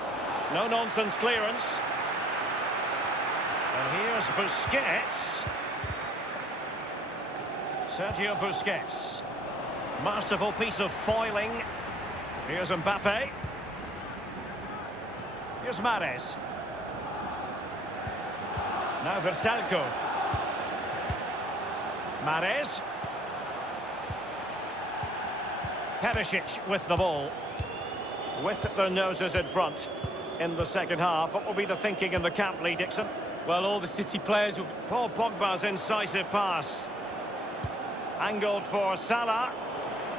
No-nonsense clearance. And here's Busquets. Sergio Busquets. Masterful piece of foiling. Here's Mbappe. Here's Mahrez. Now Versalco. Mahrez. Perisic with the ball. With their noses in front in the second half. What will be the thinking in the camp, Lee Dixon? Well, all the City players will... Paul Pogba's incisive pass. Angled for Salah.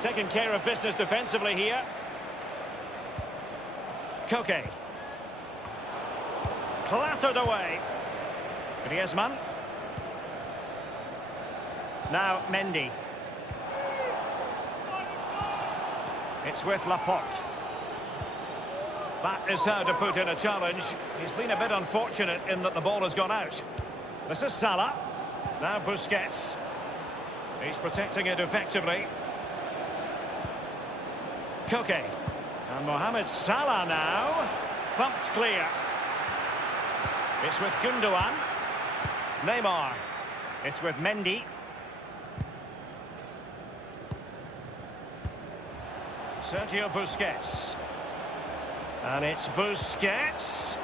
Taking care of business defensively here. Koke. Clattered away. Griezmann. Now Mendy. It's with Laporte. That is how to put in a challenge. He's been a bit unfortunate in that the ball has gone out. This is Salah. Now Busquets. He's protecting it effectively. Koke. And Mohamed Salah now. Thumped clear. It's with Gundogan. Neymar. It's with Mendy. Sergio Busquets. And it's Busquets.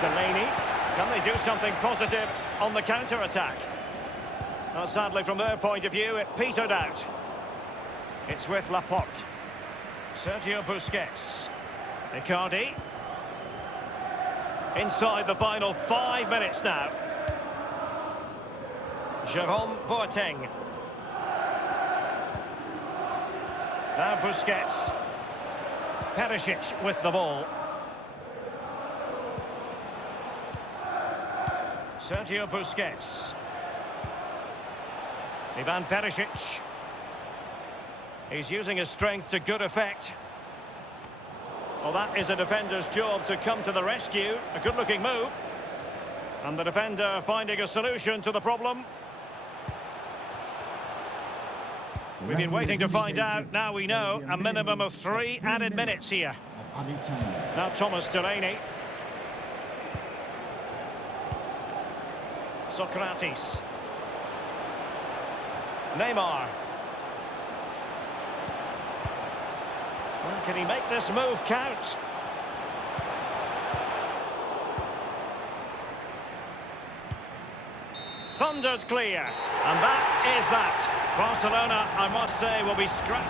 Delaney. Can they do something positive on the counter-attack? Well, sadly, from their point of view, it petered out. It's with Laporte. Sergio Busquets. Icardi. Inside the final 5 minutes now. Jerome Boateng. Now Busquets. Perisic with the ball. Sergio Busquets. Ivan Perisic. He's using his strength to good effect. Well, that is a defender's job to come to the rescue. A good-looking move. And the defender finding a solution to the problem. We've been waiting to find out. Now we know. A minimum of 3 added minutes here. Now Thomas Delaney. Socrates. Neymar. Well, can he make this move count? Thundered clear. And that is that. Barcelona, I must say, will be scrapped.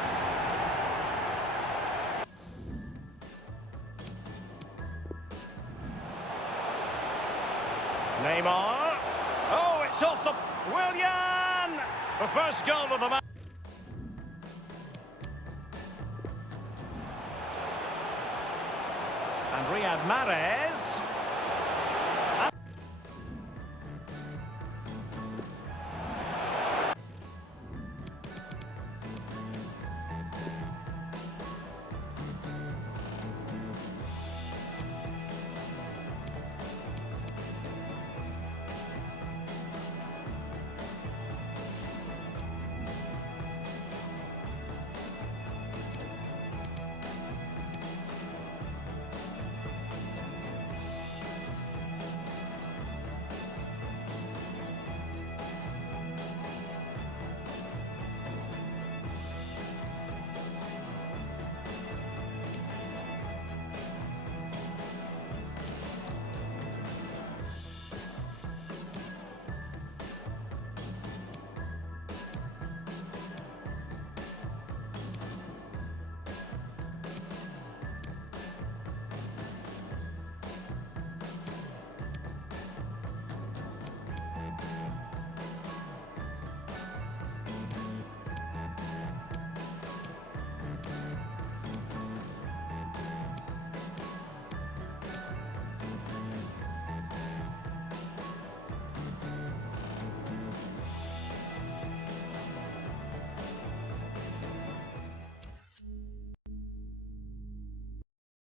Neymar. Oh, it's off the... Willian! The first goal of the match. And Riyad Mahrez.